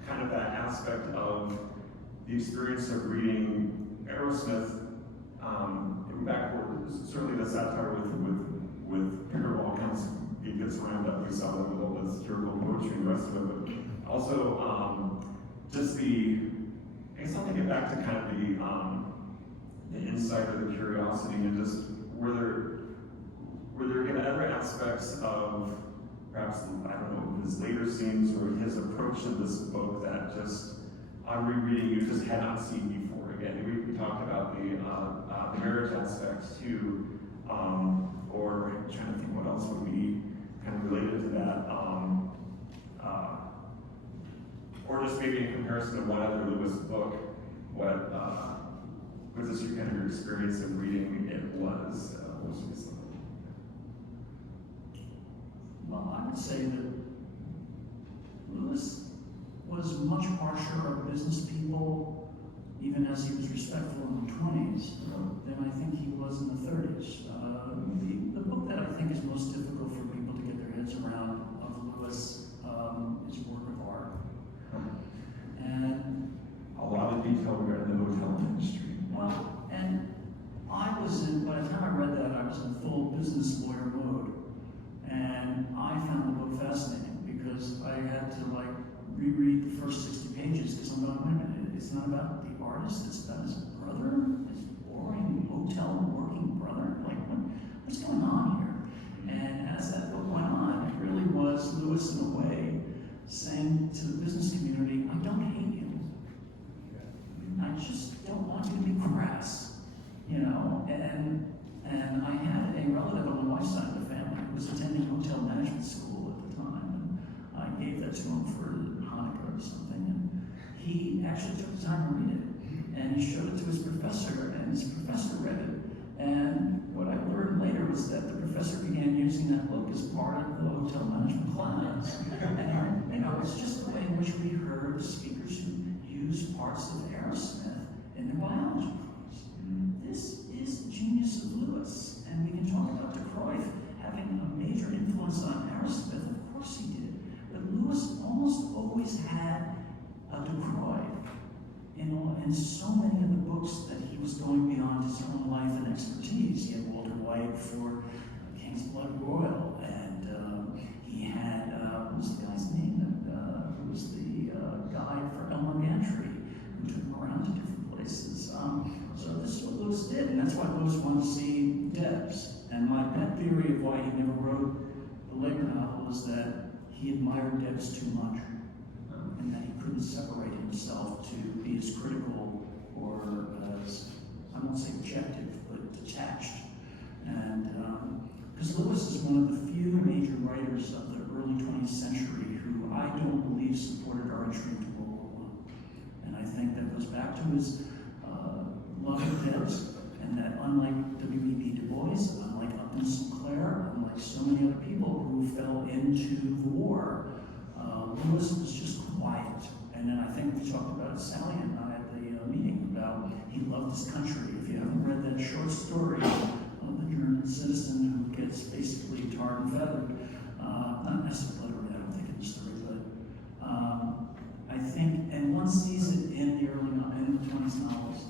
kind of that aspect of the experience of reading Arrowsmith, backward, certainly the satire with Pickerwall it gets rammed up. We saw that with all the satirical poetry and the rest of it, but also just I guess I'll take it back to kind of the insight or the curiosity, and just were there again other aspects of perhaps, I don't know, his later scenes or his approach to this book that just on rereading you just had not seen before. Again, we talked about the marriage aspects too, or I'm trying to think what else would be kind of related to that, or just maybe in comparison to one other Lewis book, what, because this your kind of your experience of reading it was most recently? Well, I would say that Lewis was much harsher of business people, even as he was respectful in the 20s, than I think he was in the 30s. The book that I think is most difficult for people to get their heads around of Lewis is Work of Art. And A lot of detail regarding the hotel industry. well, and I was in, by the time I read that, I was in full business lawyer mode. And I found the book fascinating because I had to like reread the first 60 pages because I'm going, wait a minute, it's not about the artist, it's about his brother, his boring hotel working brother. Like, what's going on here? And as that book went on, it really was Lewis in a way saying to the business community, I don't hate you. I just don't want you to be crass, you know. And I had a relative on my wife's side of the family who was attending hotel management school at the time, and I gave that to him for Hanukkah or something, and he actually took the time to read it, and he showed it to his professor, and his professor read it, and what I learned later was that the professor began using that book as part of the hotel management class, and you know, it's just the way in which we heard the speakers who use parts of Arrowsmith in their biology class. This is the genius of Lewis, and we can talk about de Cruyff having a major influence on Arrowsmith. Of course he did, but Lewis almost always had a de Cruyff in so many of the books that he was going beyond his own life and expertise. He had Walter White for King's Blood Royal, and he had what was the guy's name who was the guide for Elmer Gantry, who took him around to different places. So this is what Lewis did, and that's why Lewis wanted to see Debs. And my pet theory of why he never wrote the Labor novel is that he admired Debs too much, and that he couldn't separate himself to be as critical or as, I won't say objective, but detached. And because Lewis is one of the few major writers of the early 20th century who I don't believe supported our entry into World War I. And I think that goes back to his love of Debs, and that unlike W.E.B. Du Bois, unlike Upton Sinclair, unlike so many other people who fell into the war, Lewis was just quiet. And then I think we talked about Sally and I at the meeting about he loved his country. If you haven't read that short story of the German citizen who gets basically tarred and feathered, not necessarily literally, I don't think in the story, but I think, and one sees it in the early, in the 20s novels,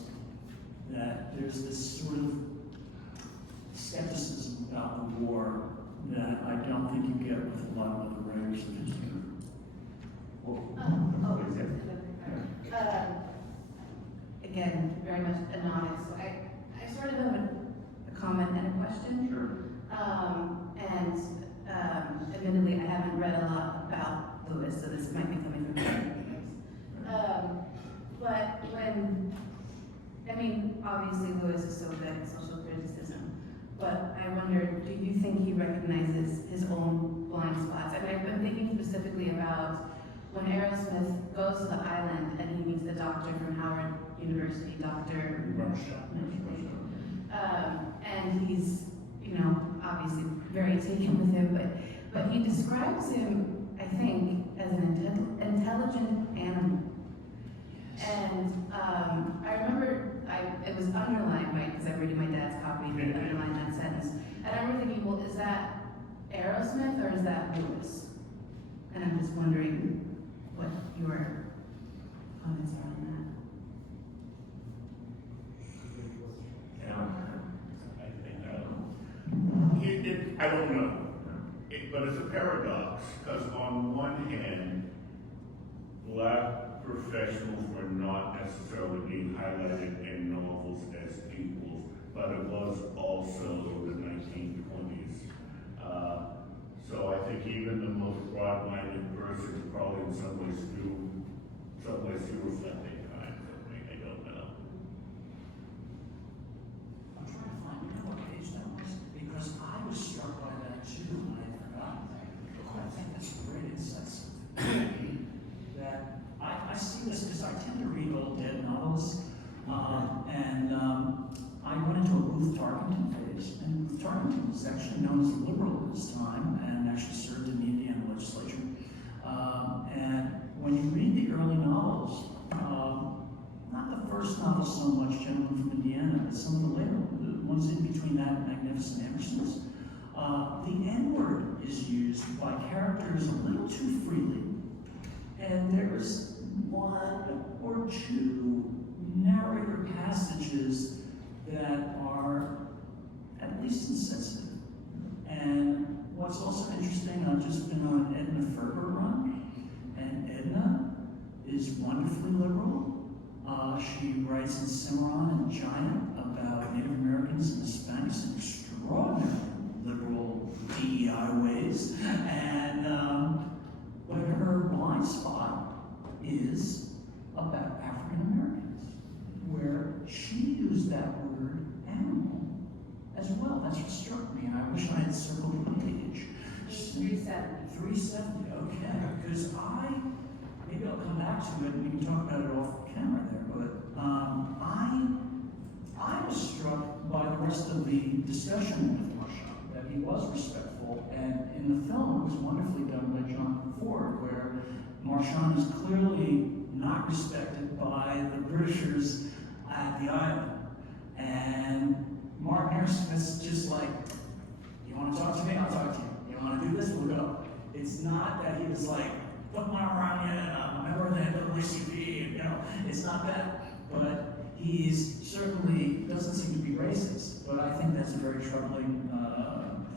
that there's this sort of skepticism about the war that I don't think you get with a lot of other writers of history. Again, very much a novice, so I sort of have a comment and a question. Sure. Admittedly, I haven't read a lot about Lewis, so this might be coming from me. But when, I mean, obviously Lewis is so good at social criticism, but I wonder, do you think he recognizes his own blind spots? I mean, I've been thinking specifically about when Arrowsmith goes to the island and he meets the doctor from Howard University, Dr. And he's, you know, obviously very taken with him, but he describes him, I think, as an intelligent animal. And I remember, it was underlined, right, because I'm reading my dad's copy, and he underlined that sentence. And I remember thinking, well, is that Arrowsmith or is that Lewis? And I'm just wondering what your comments are on Yeah. I don't know, but it's a paradox, because on one hand, black professionals were not necessarily being highlighted in novels as equals, but it was also the 1920s. So I think even the most broad-minded person probably in some ways do reflect that kind of thing. I don't know. I'm trying to find what page that was, because I was struck by that too, and I forgot. I think that's great insights. That I see this because I tend to read old dead novels, and Booth Tarkington phase. And Booth Tarkington was actually known as a liberal at this time and actually served in the Indiana legislature. And when you read the early novels, not the first novel so much, Gentleman from Indiana, but some of the later the ones in between that and Magnificent Ambersons, the N-word is used by characters a little too freely. And there's one or two narrator passages that are at least insensitive. And what's also interesting, I've just been on an Edna Ferber run, and Edna is wonderfully liberal. She writes in Cimarron and Giant about Native Americans and Hispanics in extraordinary liberal DEI ways. And but her blind spot is about African Americans, where she used that word animal as well. That's what struck me, and I wish I had circled the page. 370. 370, okay. Because maybe I'll come back to it and we can talk about it off camera there, but I was struck by the rest of the discussion with Marchand, that he was respectful, and in the film it was wonderfully done by John Ford, where Marchand is clearly not respected by the Britishers at the island. And Martin Arrowsmith's just like, you want to talk to me? I'll talk to you. You want to do this? We'll go. It's not that he was like, put my arm around you, and I'm a member of the NAACP, and it's not that. But he's certainly doesn't seem to be racist. But I think that's a very troubling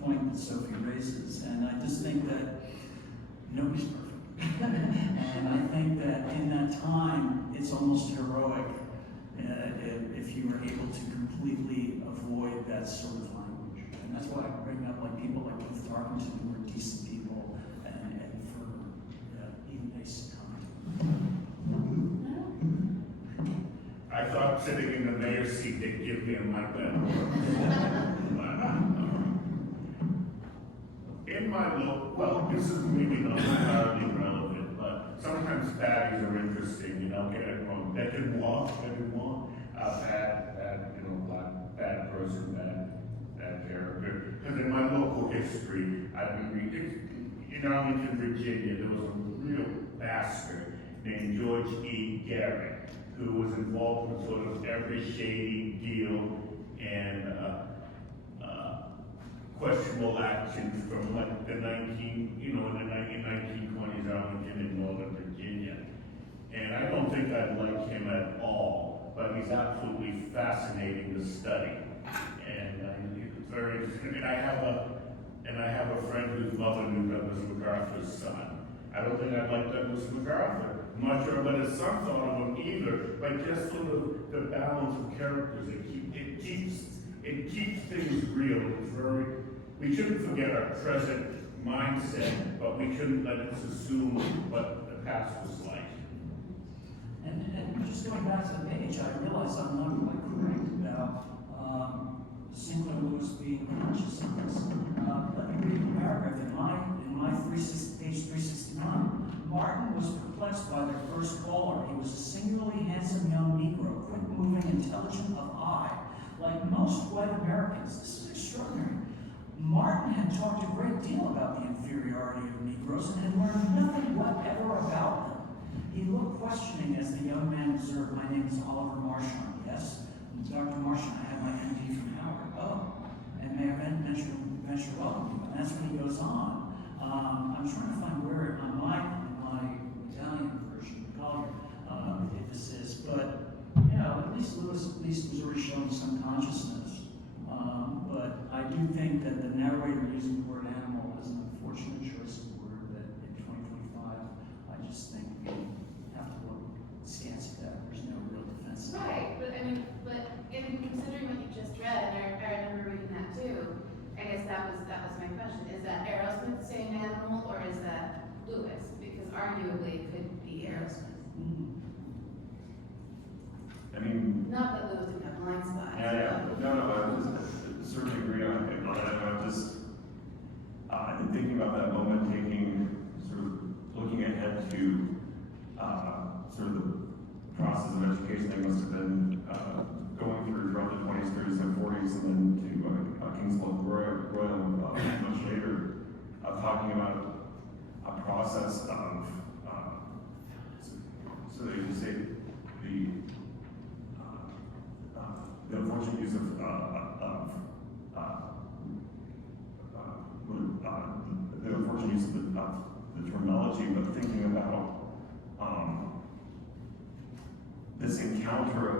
point that Sophie raises. And I just think that nobody's perfect. And I think that in that time, it's almost heroic if you were able to completely avoid that sort of language. And that's why I bring up like people like Booth Tarkington, who were decent people, and for even they succumbed. I thought sitting in the mayor's seat, they'd give me a mic then. In my look, well, this is maybe not entirely relevant, but sometimes baddies are interesting, get it wrong. Bad person, bad character. Because in my local history, I've been reading, in Arlington, Virginia, there was a real bastard named George E. Garrett, who was involved in sort of every shady deal and questionable actions from like the 1920s Arlington in Northern Virginia. And I don't think I'd like him at all, but he's absolutely fascinating to study. And it's very interesting. And I have a friend whose mother knew Douglas MacArthur's son. I don't think I'd like Douglas MacArthur. I'm not sure what his son thought of him either, but just sort of the balance of characters, it keeps things real. We shouldn't forget our present mindset, but we shouldn't let us assume what the past was like. And just going back to the page, I realize I'm not quite correct about Sinclair Lewis being conscious of this. Let me read the paragraph in my page 369. Martin was perplexed by their first caller. He was a singularly handsome young Negro, quick-moving, intelligent of eye. Like most white Americans, this is extraordinary. Martin had talked a great deal about the inferiority of Negroes and had learned nothing whatever about them. He looked questioning as the young man observed, "My name is Oliver Marchand." "Yes." "Dr. Marchand, I have my MD from Howard." "Oh." "And may I venture welcome you?" And that's when he goes on. I'm trying to find where on my Italian version of color this is, but at least Lewis was already showing some consciousness. But I do think that the narrator using the word animal is an unfortunate choice of word that in 2025, I just think we have to look askance at that. There's no real defense. Right, but in considering what you just read, and I remember reading that too, I guess that was my question. Is that Arrowsmith saying animal, or is that Lewis? Because arguably it could be Arrowsmith. Mm-hmm. I mean, Not that Lewis didn't have blind spots. yeah. No, I certainly agree on it. I've been thinking about that moment, looking ahead to sort of the process of education they must have been going through throughout the 20s, 30s, and 40s, and then Kingswood Royal much later, talking about a process of, so they can say the unfortunate use of the unfortunate use of the terminology, but thinking about this encounter of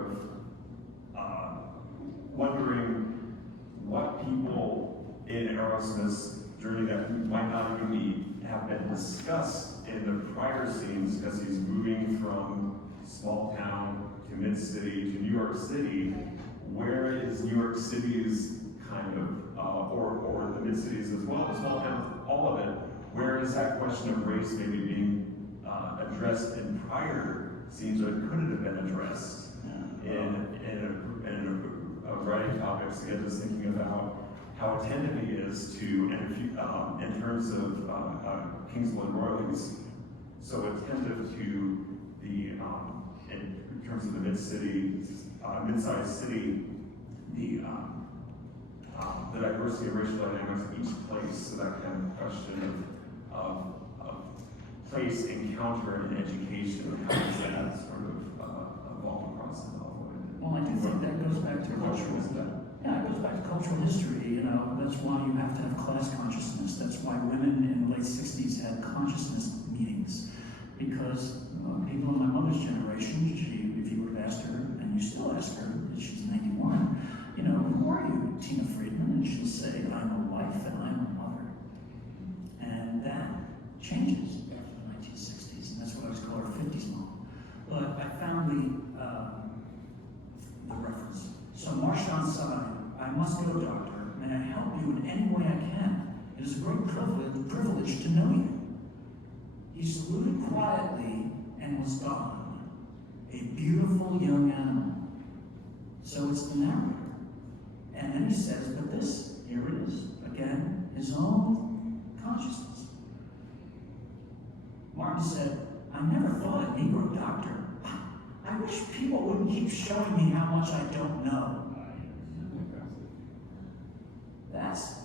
wondering what people in Arrowsmith's journey that might not even have been discussed in the prior scenes, as he's moving from small town to mid-city to New York City. Where is New York City's kind of, or the mid-cities as well, the small towns, all of it, where is that question of race maybe being addressed in prior scenes, or could it have been addressed in a variety of topics? Again, just thinking about how attentive he is to, in terms of Kingswood Royal, he's so attentive to the, in terms of the mid-sized city, the diversity of racial dynamics in each place, so that kind of question of place, encounter, and education, how does that sort of evolve across the novel? Well, I do think that goes back to cultural. Yeah, it goes back to cultural history. You know, that's why you have to have class consciousness. That's why women in the late '60s had consciousness meetings, because people in my mother's generation, if you would have asked her, and you still ask her, she's 91, you know, who are you, Tina Freedman? And she'll say, I'm a wife and I'm a mother. And that changes after the 1960s, and that's what I was called her 50s mom. But I found the reference. So Marshawn Side, I must go, doctor. May I help you in any way I can? It is a great privilege to know you. He saluted quietly and was gone. A beautiful young animal. So it's the narrator. And then he says, but this, here it is, again, his own consciousness. Martin said, I never thought a Negro doctor. I wish people wouldn't keep showing me how much I don't know. That's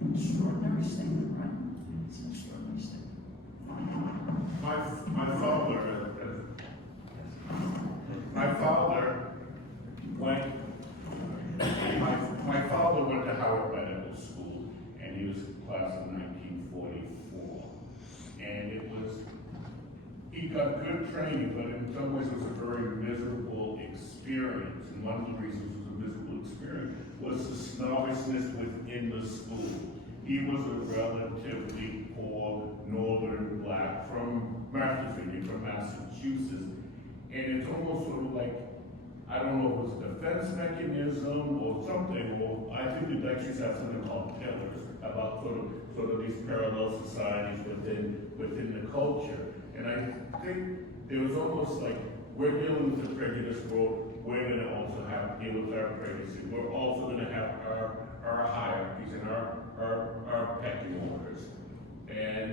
an extraordinary statement, right? It's an extraordinary statement. My father went to Howard Medical School, and he was class of 1944. And he got good training, but in some ways it was a very miserable experience. And one of the reasons it was a miserable experience was the snobbishness within the school. He was a relatively poor northern black from Massachusetts. And it's almost sort of like, I don't know if it was a defense mechanism or something, or I think the lectures have something called pillars about sort of these parallel societies within the culture. And I think it was almost like, we're dealing with the prejudice world, we're gonna also have to deal with our prejudice. We're also gonna have our hierarchies and our pecking orders. And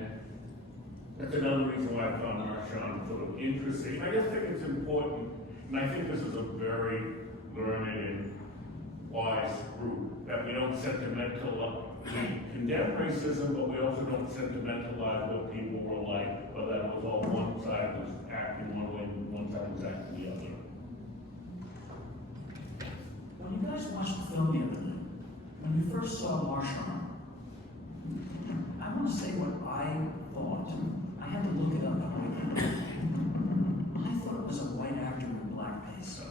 that's another reason why I found Marshawn sort of interesting. I just think it's important, and I think this is a very learned and wise group, that we don't we condemn racism, but we also don't sentimentalize what people were like, but that was all one side was acting one way, and one side was acting the other. When you guys watched the film the other night, when you first saw Marshawn, I want to say what I thought. I had to look it up. I thought it was a white actor with blackface.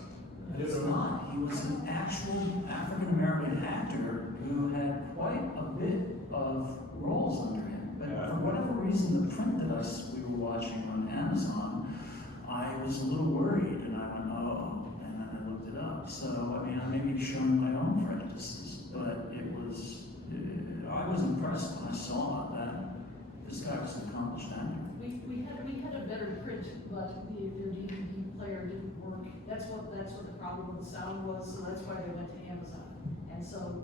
It's not. He was an actual African-American actor who had quite a bit of roles under him. But for whatever reason, the print that we were watching on Amazon, I was a little worried, and I went, oh, and then I looked it up. So, I mean, I may be showing my own prejudices, but I was impressed when I saw that this guy was an accomplished actor. We had a better print, but the DVD player didn't work. That's what the problem with the sound was, so that's why they went to Amazon. And so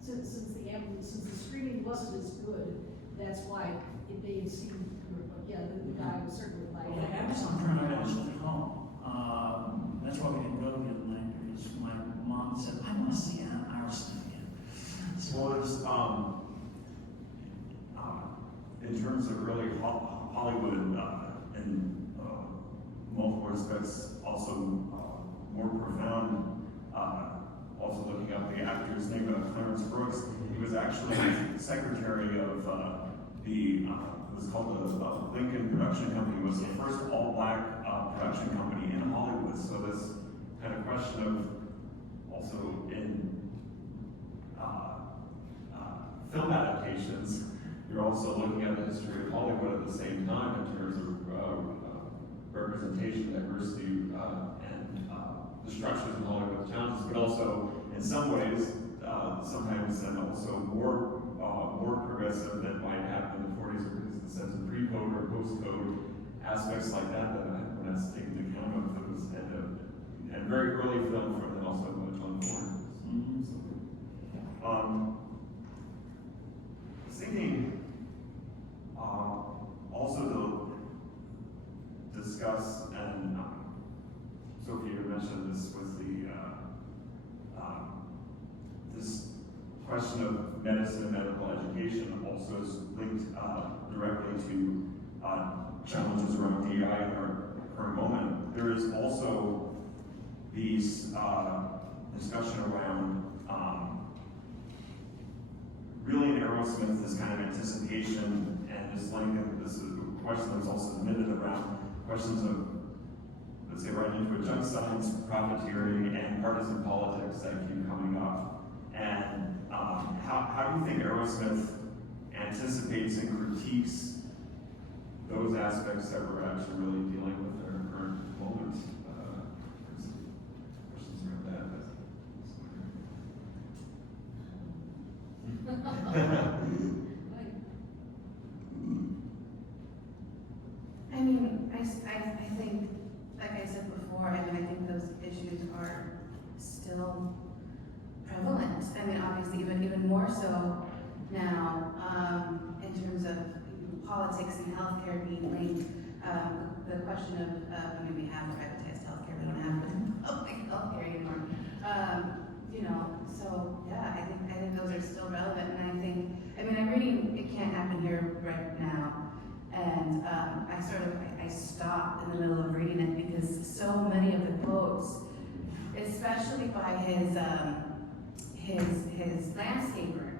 since the screening wasn't as good, that's why it made it seem good. But yeah, the guy was certainly like. Well, the Amazon print I watched at home. That's why we didn't go the other night, because my mom said, I want to see Arrowsmith again. So name Clarence Brooks. He was actually secretary of it was called the Lincoln Production Company. It was the first all-black production company in Hollywood. So this kind of question of also in film adaptations, you're also looking at the history of Hollywood at the same time in terms of representation, diversity, and the structures in Hollywood challenges, but also in some ways, sometimes and also more progressive than might happen in the 40s, or in the sense of pre-code or post-code aspects like that when that's taken into account of those and very early film from then also John Ford. Thinking also to discuss, and Sophie, you mentioned this was this question of medicine and medical education also is linked directly to challenges around DEI in our current moment. There is also these discussion around really in Arrowsmith, this kind of anticipation and this link, and this is a question that was also submitted around questions of, let's say, right into a junk science, profiteering, and partisan politics that keep coming up. And how do you think Arrowsmith anticipates and critiques those aspects that we're actually really dealing with in our current moment? Questions around that? I mean, I think, like I said before, I think those issues are still prevalent. I mean, obviously, even more so now, in terms of politics and healthcare being linked. The question of, I mean, we have privatized healthcare, we don't have public healthcare anymore. So yeah, I think those are still relevant, and I'm reading It Can't Happen Here right now, and I stopped in the middle of reading it because so many of the quotes, especially by his landscaper,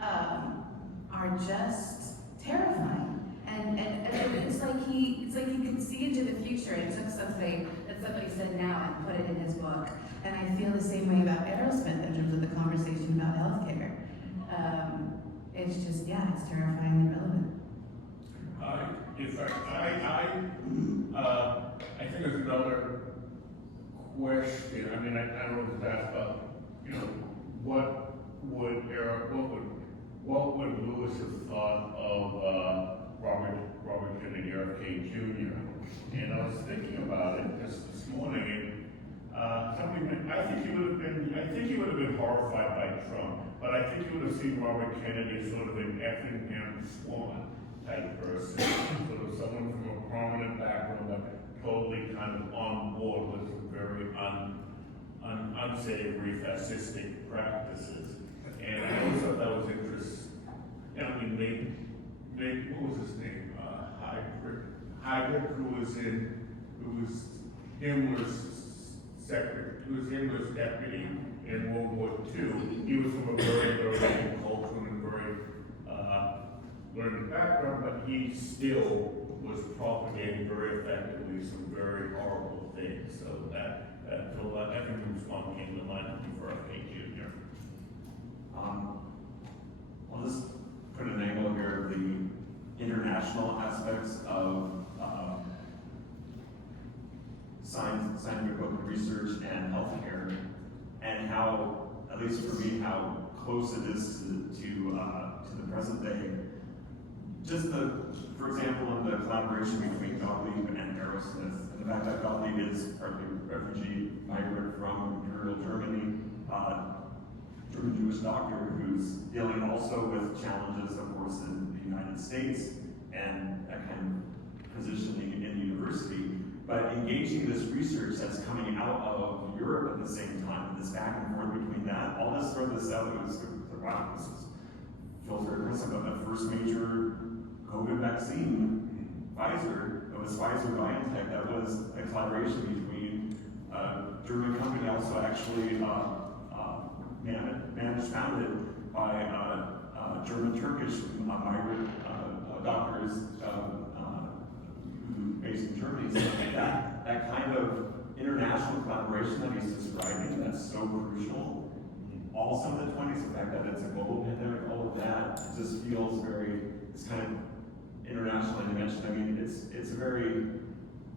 are just terrifying. And it's like he could see into the future and took something that somebody said now and put it in his book. And I feel the same way about Arrowsmith in terms of the conversation about healthcare. It's just, yeah, it's terrifyingly relevant. In fact, I think there's another question. I mean, I don't know if it's asked about, what would Lewis have thought of Robert Kennedy RFK Jr. And I was thinking about it just this morning. I think he would have been horrified by Trump, but I think he would have seen Robert Kennedy as sort of an Effingham Swan type person, sort of someone from a prominent background, but totally kind of on board with some very unsavory fascistic practices. And I always thought that was interesting. I mean, what was his name? Heydrich, who was Himmler's deputy in World War II. He was from a very cultural and very learned background, but he still was propagating very effectively some very horrible things. So that Effingham Swan came to mind for RFK Jr. I'll just put an angle here of the international aspects of scientific research and healthcare, and how, at least for me, how close it is to the present day. Just for example, in the collaboration between Gottlieb and Arrowsmith, and the fact that Gottlieb is partly refugee migrant from Imperial Germany, German Jewish doctor who's dealing also with challenges, of course, in the United States and a kind of positioning in university, but engaging this research that's coming out of Europe at the same time, and this back and forth between that. I'll just throw this out. Wow, this feels very impressive. But the first major COVID vaccine, Pfizer, it was Pfizer-BioNTech. That was a collaboration between a German company, also actually managed founded by German-Turkish migrant doctors who based in Germany. So that kind of international collaboration that he's describing, that's so crucial. Also in the 20s, the fact that it's a global pandemic, all of that, it just feels very, it's kind of internationally dimensioned. I mean, it's a very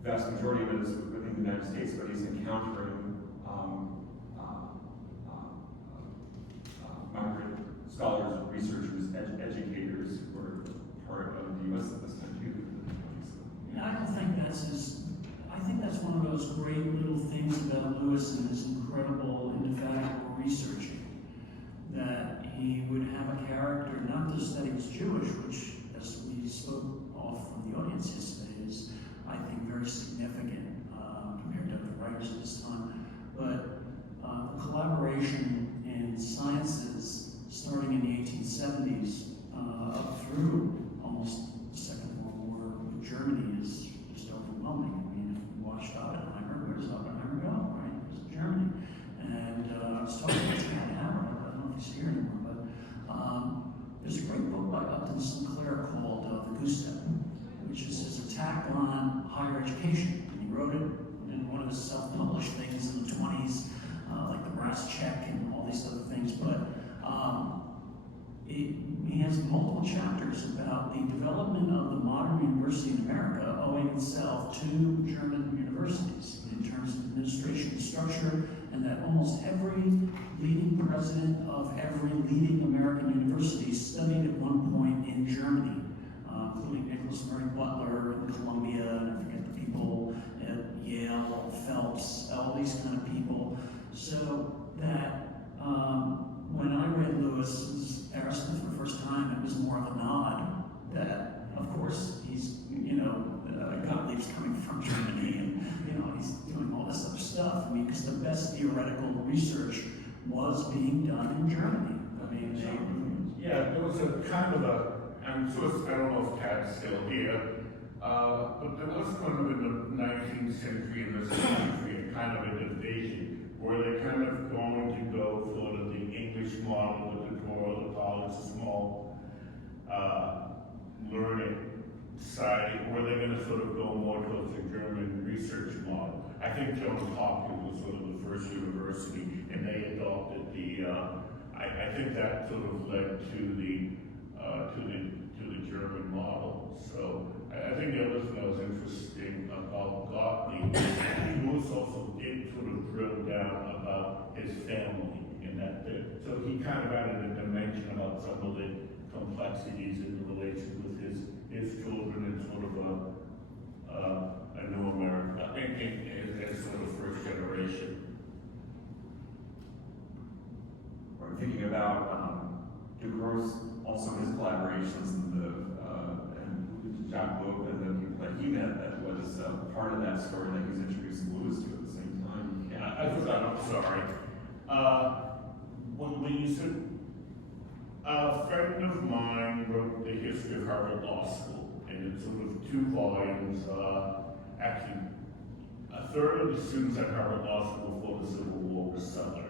vast majority of it is within the United States, but he's encountering migrant scholars, researchers, educators who are part of the U.S. at this time too. Yeah, I don't think that's his. I think that's one of those great little things about Lewis and his incredible indefatigable researching, that he would have a character, not just that he was Jewish, which, as we spoke off from the audience yesterday, is, I think, very significant compared to other writers at this time, but the collaboration in sciences starting in the 1870s up through almost the Second World War with Germany is just overwhelming. I mean, if you watched Oppenheimer, where does Oppenheimer go, right? It's Germany. And I was talking to Chad Howard, I don't know if he's here anymore, but there's a great book by Sinclair called The Goose Step, which is his attack on higher education. And he wrote it in one of his self-published things in the 20s, like the brass check and all these other things, but he has multiple chapters about the development of the modern university in America owing itself to German universities in terms of administration and structure, and that almost every leading president of every leading American university studied at one point in Germany, including Nicholas Murray Butler and Columbia, and I forget the people at Yale, Phelps, all these kind of people. So that when I read Lewis's Arrowsmith for the first time, it was more of a nod that, of course, he's, Gottlieb's coming from Germany, and, he's doing all this other stuff. I mean, because the best theoretical research was being done in Germany. I mean, Yeah, there was a kind of a, I don't know if Tad's still here, but there was kind of in the 19th century and the 17th century, kind of a division where they kind of going to go sort of the English model with the tutorial, the college, small learning society, or they're going to sort of go more towards the German research model. I think Johns Hopkins was sort of the first university, and they adopted the. I think that sort of led to the German model. So I think the other thing that was interesting about Gottlieb, Lewis also did sort of drill down about his family and that bit. So he kind of added a dimension about some of the complexities in the relation with his children and sort of a new America, as sort of first generation. We're thinking about DeGrosse, also his collaborations and Jacques Loeb and the people that he met, that was part of that story that he's introducing Lewis to at the same time. Yeah, I forgot, I'm sorry. When you said, a friend of mine wrote the history of Harvard Law School, and it's sort of 2 volumes. Actually, a third of the students at Harvard Law School before the Civil War were Southern.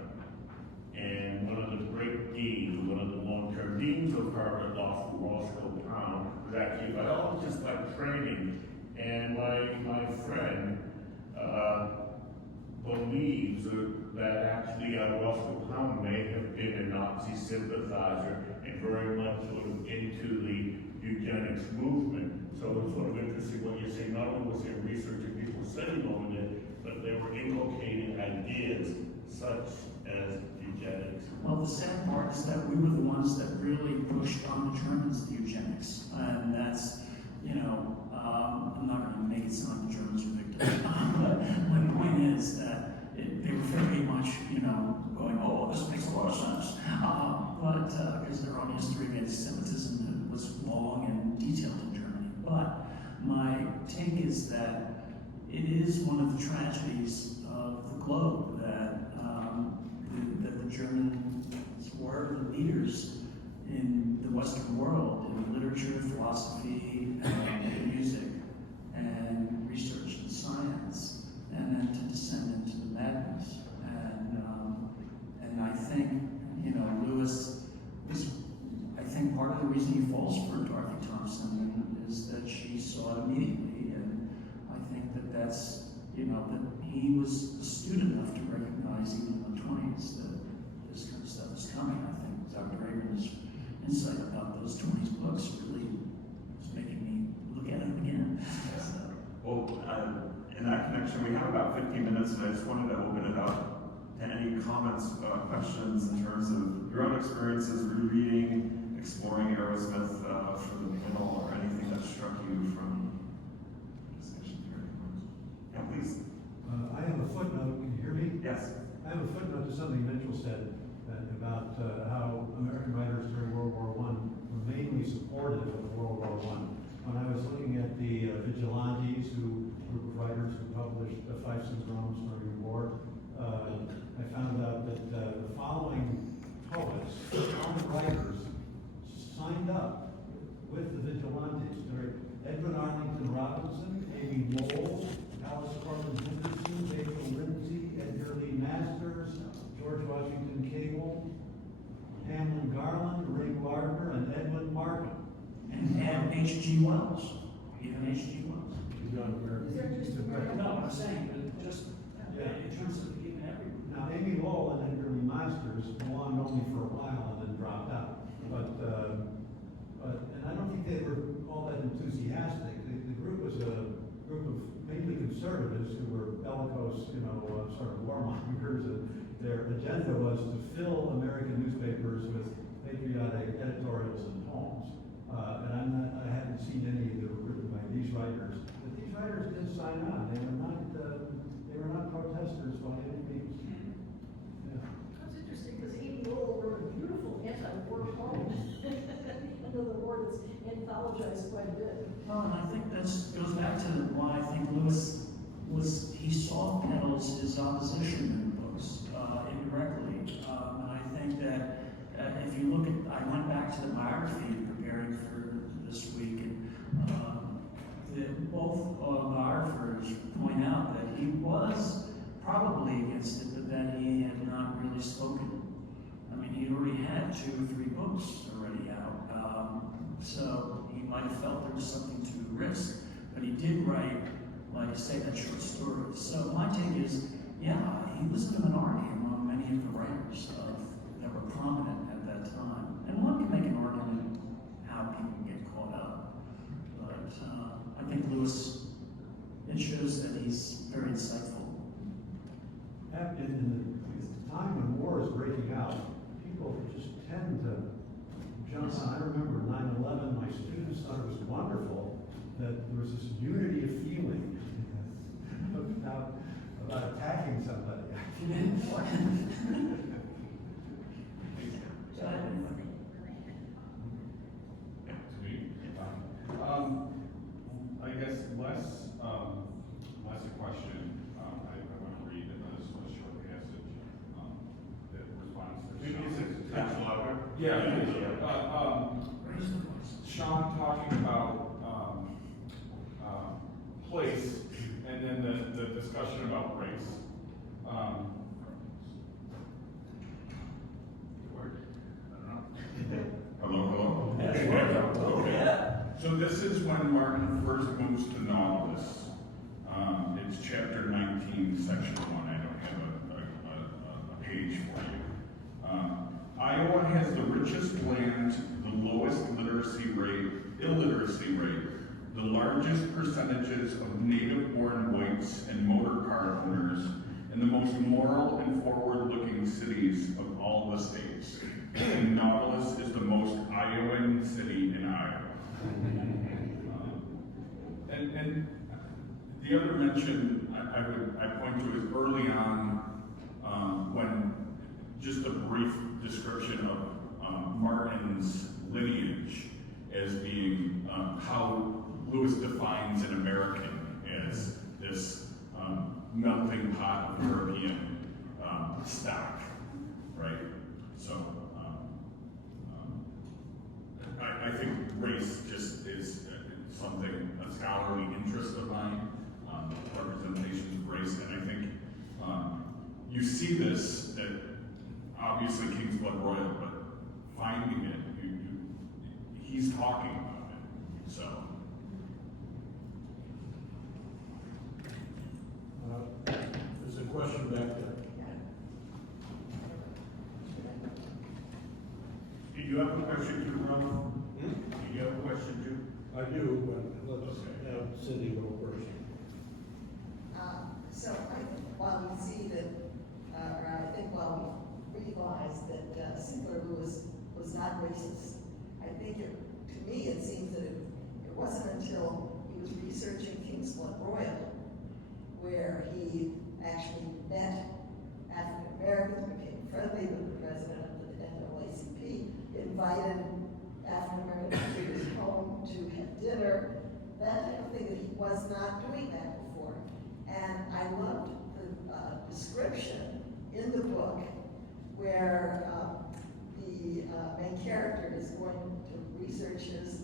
And one of the great deans, one of the long-term deans of Harvard Law School, Roscoe Pound, was actually just by training. And my friend believes that actually Roscoe Pound may have been a Nazi sympathizer and very much sort of into the eugenics movement. So it's sort of interesting what you're saying. Not only was there research and people studying over there, but they were inculcating ideas such as eugenics. well, the sad part is that we were the ones that really pushed on the Germans to eugenics, and that's, I'm not going to make it sound like the Germans are victims, but my point is that they were very much, going, oh, this makes a lot of sense, but because their own history of anti-Semitism was long and detailed in Germany. But my take is that it is one of the tragedies of the globe that the Germans were the leaders in the Western world in literature, philosophy, and music, and research and science, and then to descend into the madness. And I think, Lewis that's, that he was astute enough to recognize even in the 20s that this kind of stuff is coming. I think Dr. Raven's insight about those 20s books really is making me look at them again. So. Well, in that connection, we have about 15 minutes, and I just wanted to open it up to any comments, questions in terms of your own experiences rereading, exploring Arrowsmith from the middle, or anything that struck you from discussion here. Yeah, please. I have a footnote, can you hear me? Yes. I have a footnote to something Mitchell said about how American writers during World War I were mainly supportive of World War I. When I was looking at the vigilantes, group of writers who published five syndromes during the war, I found out that the following poets, foreign writers, signed up with the vigilantes. There are Edwin Arlington Robinson, Amy Lowell, Alice Corbin Henderson, Rachel Lindsay, Edgar Lee Masters, George Washington Cable, Hamlin Garland, Ray Gardner, and Edwin Markham. And H.G. Wells, even H.G. Wells. Is there just a No, I'm saying, but just Yeah. in terms of even everyone. Now, Amy Lowell and Edgar Lee Masters belonged only for a while and then dropped out. And I don't think they were all that enthusiastic. The group was a group of mainly conservatives who were bellicose, sort of warmongers, and their agenda was to fill American newspapers with patriotic editorials and poems. And I haven't seen any that were written by these writers, but these writers did sign on. They were not protesters by any means. Yeah. That's interesting, because Amy Lowell wrote a beautiful anti-war poem end of the war that's anthologized quite a bit. Well, and I think that goes back to why I think Lewis he soft pedals his opposition in books indirectly. And I think that if you look at, I went back to the biography preparing for this week, and both biographers point out that he was probably against it, but then he had not really spoken. I mean, he already had 2 or 3 books already out, so he might have felt there was something to risk, but he did write, like I say, that short story. So my take is, yeah, he was in a minority among many of the writers that were prominent at that time. And one can make an argument how people get caught up. But I think Lewis, it shows that he's very insightful. In the time when war is breaking out, people just tend to jump on. I remember 9/11, my students thought it was wonderful that there was this unity of feeling about attacking somebody. I guess less a question. I want to read a short passage that responds to Sean. Yeah. Sean talking about place, and then the discussion about race. Hello? Yeah. So this is when Martin first moves to Nautilus. It's chapter 19, section 1. I don't have a page for you. Iowa has the richest land, the lowest illiteracy rate, the largest percentages of native-born whites and motor car owners, and the most moral and forward-looking cities of all the states. And Nautilus is the most Iowan city in Iowa. And the other mention I point to is early on when just a brief description of Martin's lineage as being how Lewis defines an American as this melting pot of European stock, right? So I think race just is something, a scholarly interest of mine, representations of race, and I think you see this, that obviously King's Blood Royal, but finding it, he's talking about it, so. you have a question too, Ralph? Do you have a question too? I do, but let's have Cindy go first. So I think while we see that, or I think while we realize that Sinclair Lewis was not racist, I think to me it seems that it wasn't until he was researching King's Blood Royal where he actually met African Americans, became friendly with the president of the NAACP, invited African Americans to his home to have dinner, that type of thing, that he was not doing that before. And I loved the description in the book where the main character is going to research his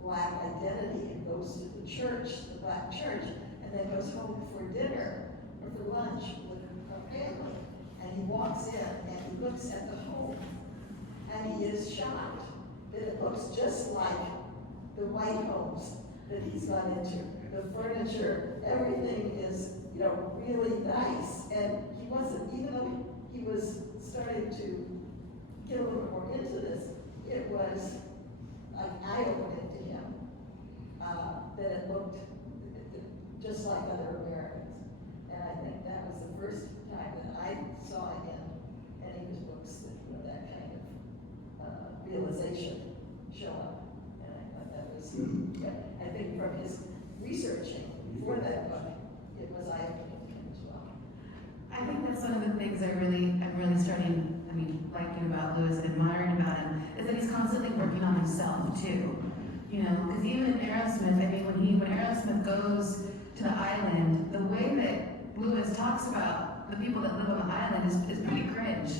black identity and goes to the church, the black church, and then goes home for dinner or for lunch with a family. And he walks in and he looks at the home and he is shocked that it looks just like the white homes that he's gone into. The furniture, everything is, you know, really nice. And he wasn't, even though he was starting to get a little more into this, it was like eye-opening to him that it looked just like other Americans. And I think that was the first time that I saw in any of his books that, you know, that kind of realization show up. And I thought that was, I think from his researching for that book, it was eye-opening to him as well. I think that's one of the things I'm really starting, liking about Lewis and admiring about him, is that he's constantly working on himself too. You know, because even in Arrowsmith, when Arrowsmith goes to the island, the way that Lewis talks about the people that live on the island is pretty cringe,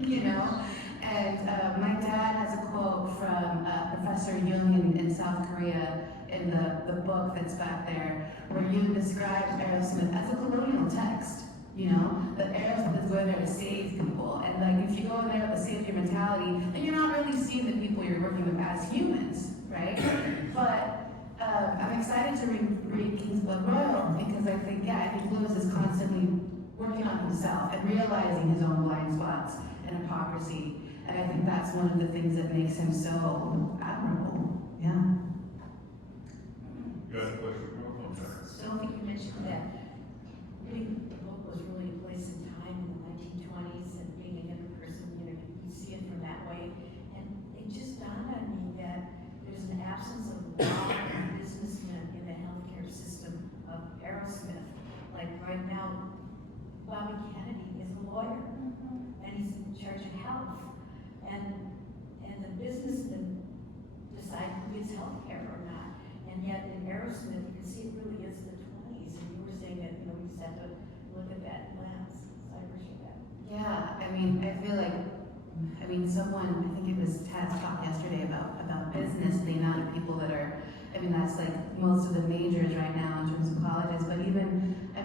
you know? And my dad has a quote from Professor Jung in South Korea in the book that's back there, where Jung describes Arrowsmith as a colonial text. You know, that Arrowsmith is going there to save people. And like, if you go in there with a savior mentality, then you're not really seeing the people you're working with as humans, right? But I'm excited to read King's Blood Royal because I think Lewis is constantly working on himself and realizing his own blind spots and hypocrisy. And I think that's one of the things that makes him so admirable. Yeah. You have a question, Ralph? I'm sorry. Sophie, you mentioned that reading the book was really a place in time in the 1920s, and being a younger person, you know, you see it from that way. And it just dawned on me that there's an absence of law and businessmen in the healthcare system of Arrowsmith. Like right now, Bobby Kennedy is a lawyer, and he's in charge of health. And the businessmen decide who gets healthcare or not. And yet in Arrowsmith, you can see it really is the 20s. And you were saying that, you know, we just have to look at that lens. So I appreciate that. Yeah, I feel like, someone, I think it was Tad's talk yesterday about business, the amount of people that are, that's like most of the majors right now in terms of colleges, but even, I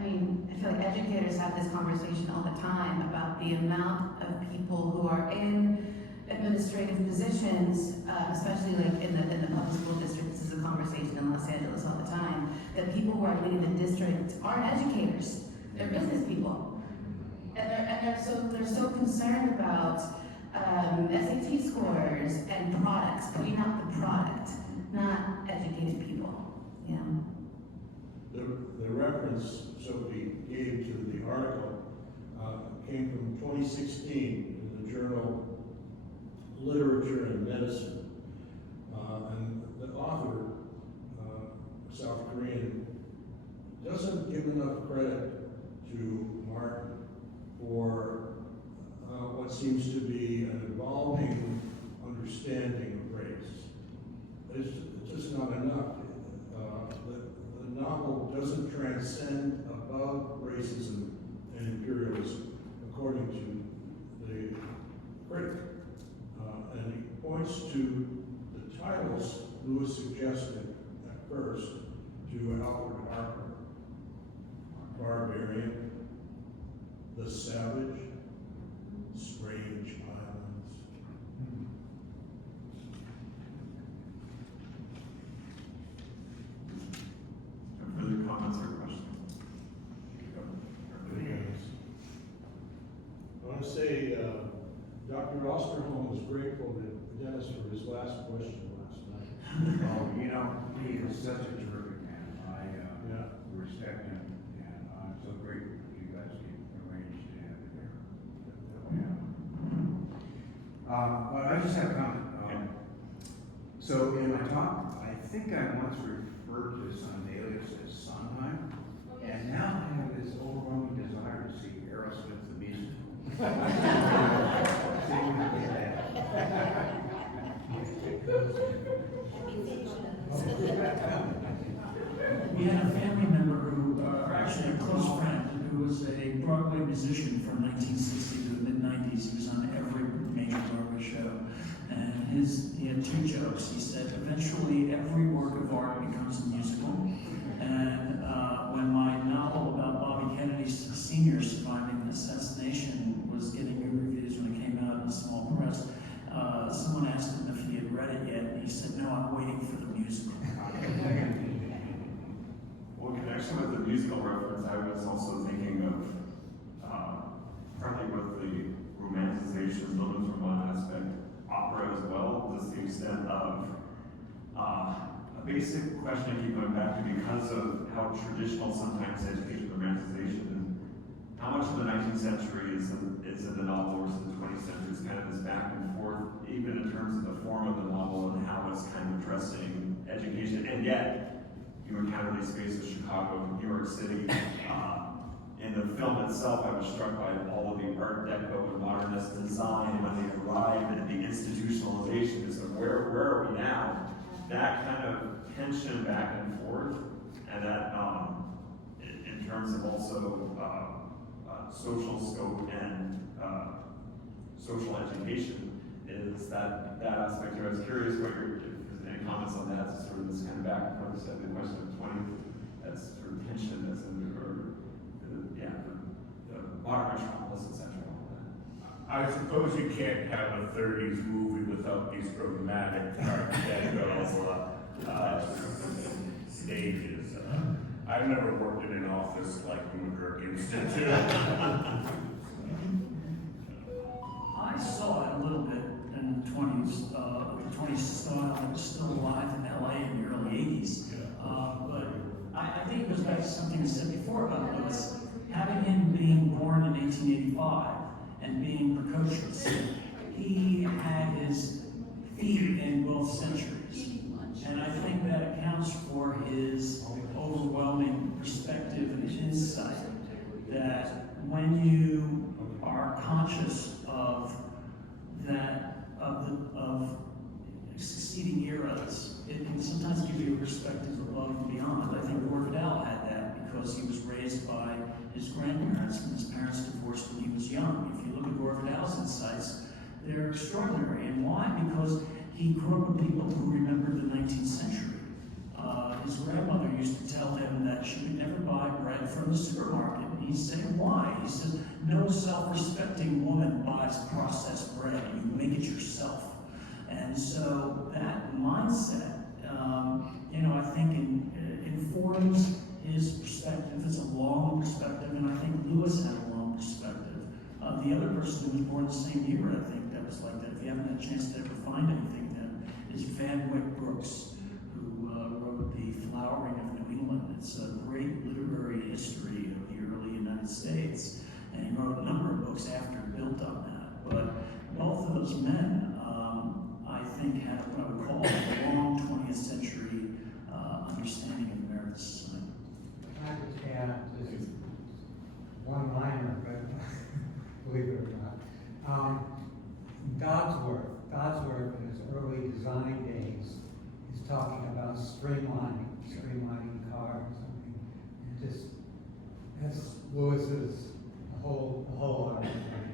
feel like educators have this conversation all the time about the amount of people who are in administrative positions, especially like in the public school district. This is a conversation in Los Angeles all the time, that people who are leading the district aren't educators, they're business people. And they're so concerned about SAT scores and products, putting out the product, not educated people. Yeah. The reference Sophie gave to the article came from 2016 in the journal Literature and Medicine. And the author, South Korean, doesn't give enough credit to Martin for what seems to be an evolving understanding of race. It's just not enough. The novel doesn't transcend above racism and imperialism, according to the critic. And he points to the titles Lewis suggested at first to Alfred Harper: Barbarian, The Savage, Strange Islands. Further comments or questions? I want to say, Dr. Ross Osterholm was grateful to Dennis for his last question last night. Oh, you know, he is such a terrific man. I respect him, and I'm so grateful that you guys can arrange to have it here. Well, I just have a comment. So in my talk, I think I once referred to Sundelius as Sondheim, and now I have this overwhelming desire to see Arrowsmith the musical. See if we can get We had a family member who, or actually a close friend, who was a Broadway musician from 1960 to the mid-90s. He was on every major Broadway show. And he had two jokes. He said, eventually every work of art becomes a musical. And when my novel about Bobby Kennedy Sr. surviving the assassination was getting good reviews when it came out in a small press, someone asked him if he had read it yet, and he said, no, I'm waiting for the musical. Well, in connection with the musical reference, I was also thinking of, partly with the romanticization, Lilith from one aspect, opera as well, to the extent of a basic question I keep going back to because of how traditional sometimes education romanticization, how much of the 19th century is in the novel versus the 20th century. It's kind of this back and forth, even in terms of the form of the novel and how it's kind of addressing education, and yet you encounter these spaces, Chicago, New York City. In the film itself, I was struck by all of the Art Deco and modernist design when they arrived at the institutionalization. So where are we now? That kind of tension back and forth, and that in terms of also social scope and social education is that aspect here. I was curious what if there's any comments on that, sort of this kind of back and forth. So the question of 20, that's sort of tension that's in the modern metropolis, etc. I suppose you can't have a 30s movie without these dramatic Art Deco stages. I've never worked in an office like the McGurk Institute. I saw it a little bit in the 20s, the 20s style that was still alive in LA in the early 80s. But I think it goes back to something I said before about Lewis. Having him being born in 1885 and being precocious, he had his feet in both centuries. And I think that accounts for his overwhelming perspective and insight that when you are conscious of that, of succeeding eras, it can sometimes give you a perspective above and beyond. I think Orville had that because he was raised by his grandparents and his parents divorced when he was young. If you look at Orville's insights, they're extraordinary. And why? Because he grew up with people who remembered the 19th century. His grandmother used to tell him that she would never buy bread from the supermarket. And he'd say, why? He said, no self-respecting woman buys processed bread. You make it yourself. And so that mindset, I think informs his perspective. It's a long perspective, and I think Lewis had a long perspective. The other person who was born the same year, I think, that was like that, if you haven't had a chance to ever find anything, then is Van Wyck Brooks, who wrote The Flowering of New England. It's a great literary history of the early United States, and he wrote a number of books after built on that. But both of those men, I think, had what I would call a long 20th century understanding of American society. I just add just one liner, but believe it or not. Dodsworth in his early design days is talking about streamlining cars. I mean, that's Lewis's whole argument right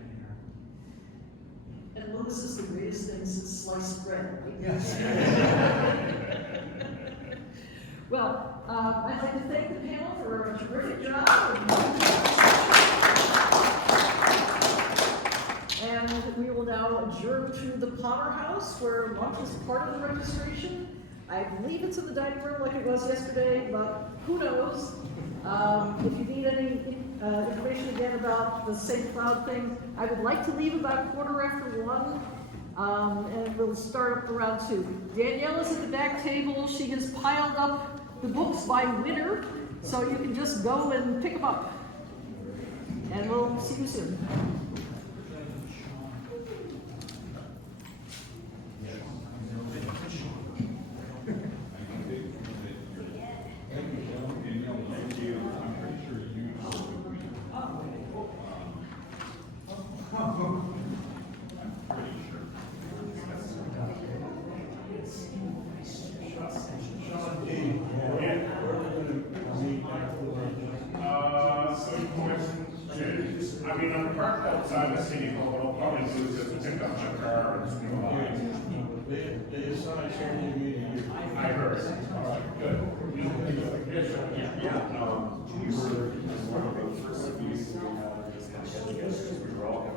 And Lewis is the greatest thing since sliced bread. Right? Yes. Well, I'd like to thank the panel for a terrific job. And we will now adjourn to the Potter House, where lunch is part of the registration. I believe it's in the dining room like it was yesterday, but who knows? If you need any information again about the St. Cloud thing, I would like to leave about 1:15. And we'll start up around 2. Danielle is at the back table. She has piled up the books by winner, so you can just go and pick them up. And we'll see you soon. I mean, I'm parked outside the city hall, what I'll probably do is just pick up my car and just go by. I heard. All right, good. We were one of the first meetings we had, just kind of get together, we were all kind of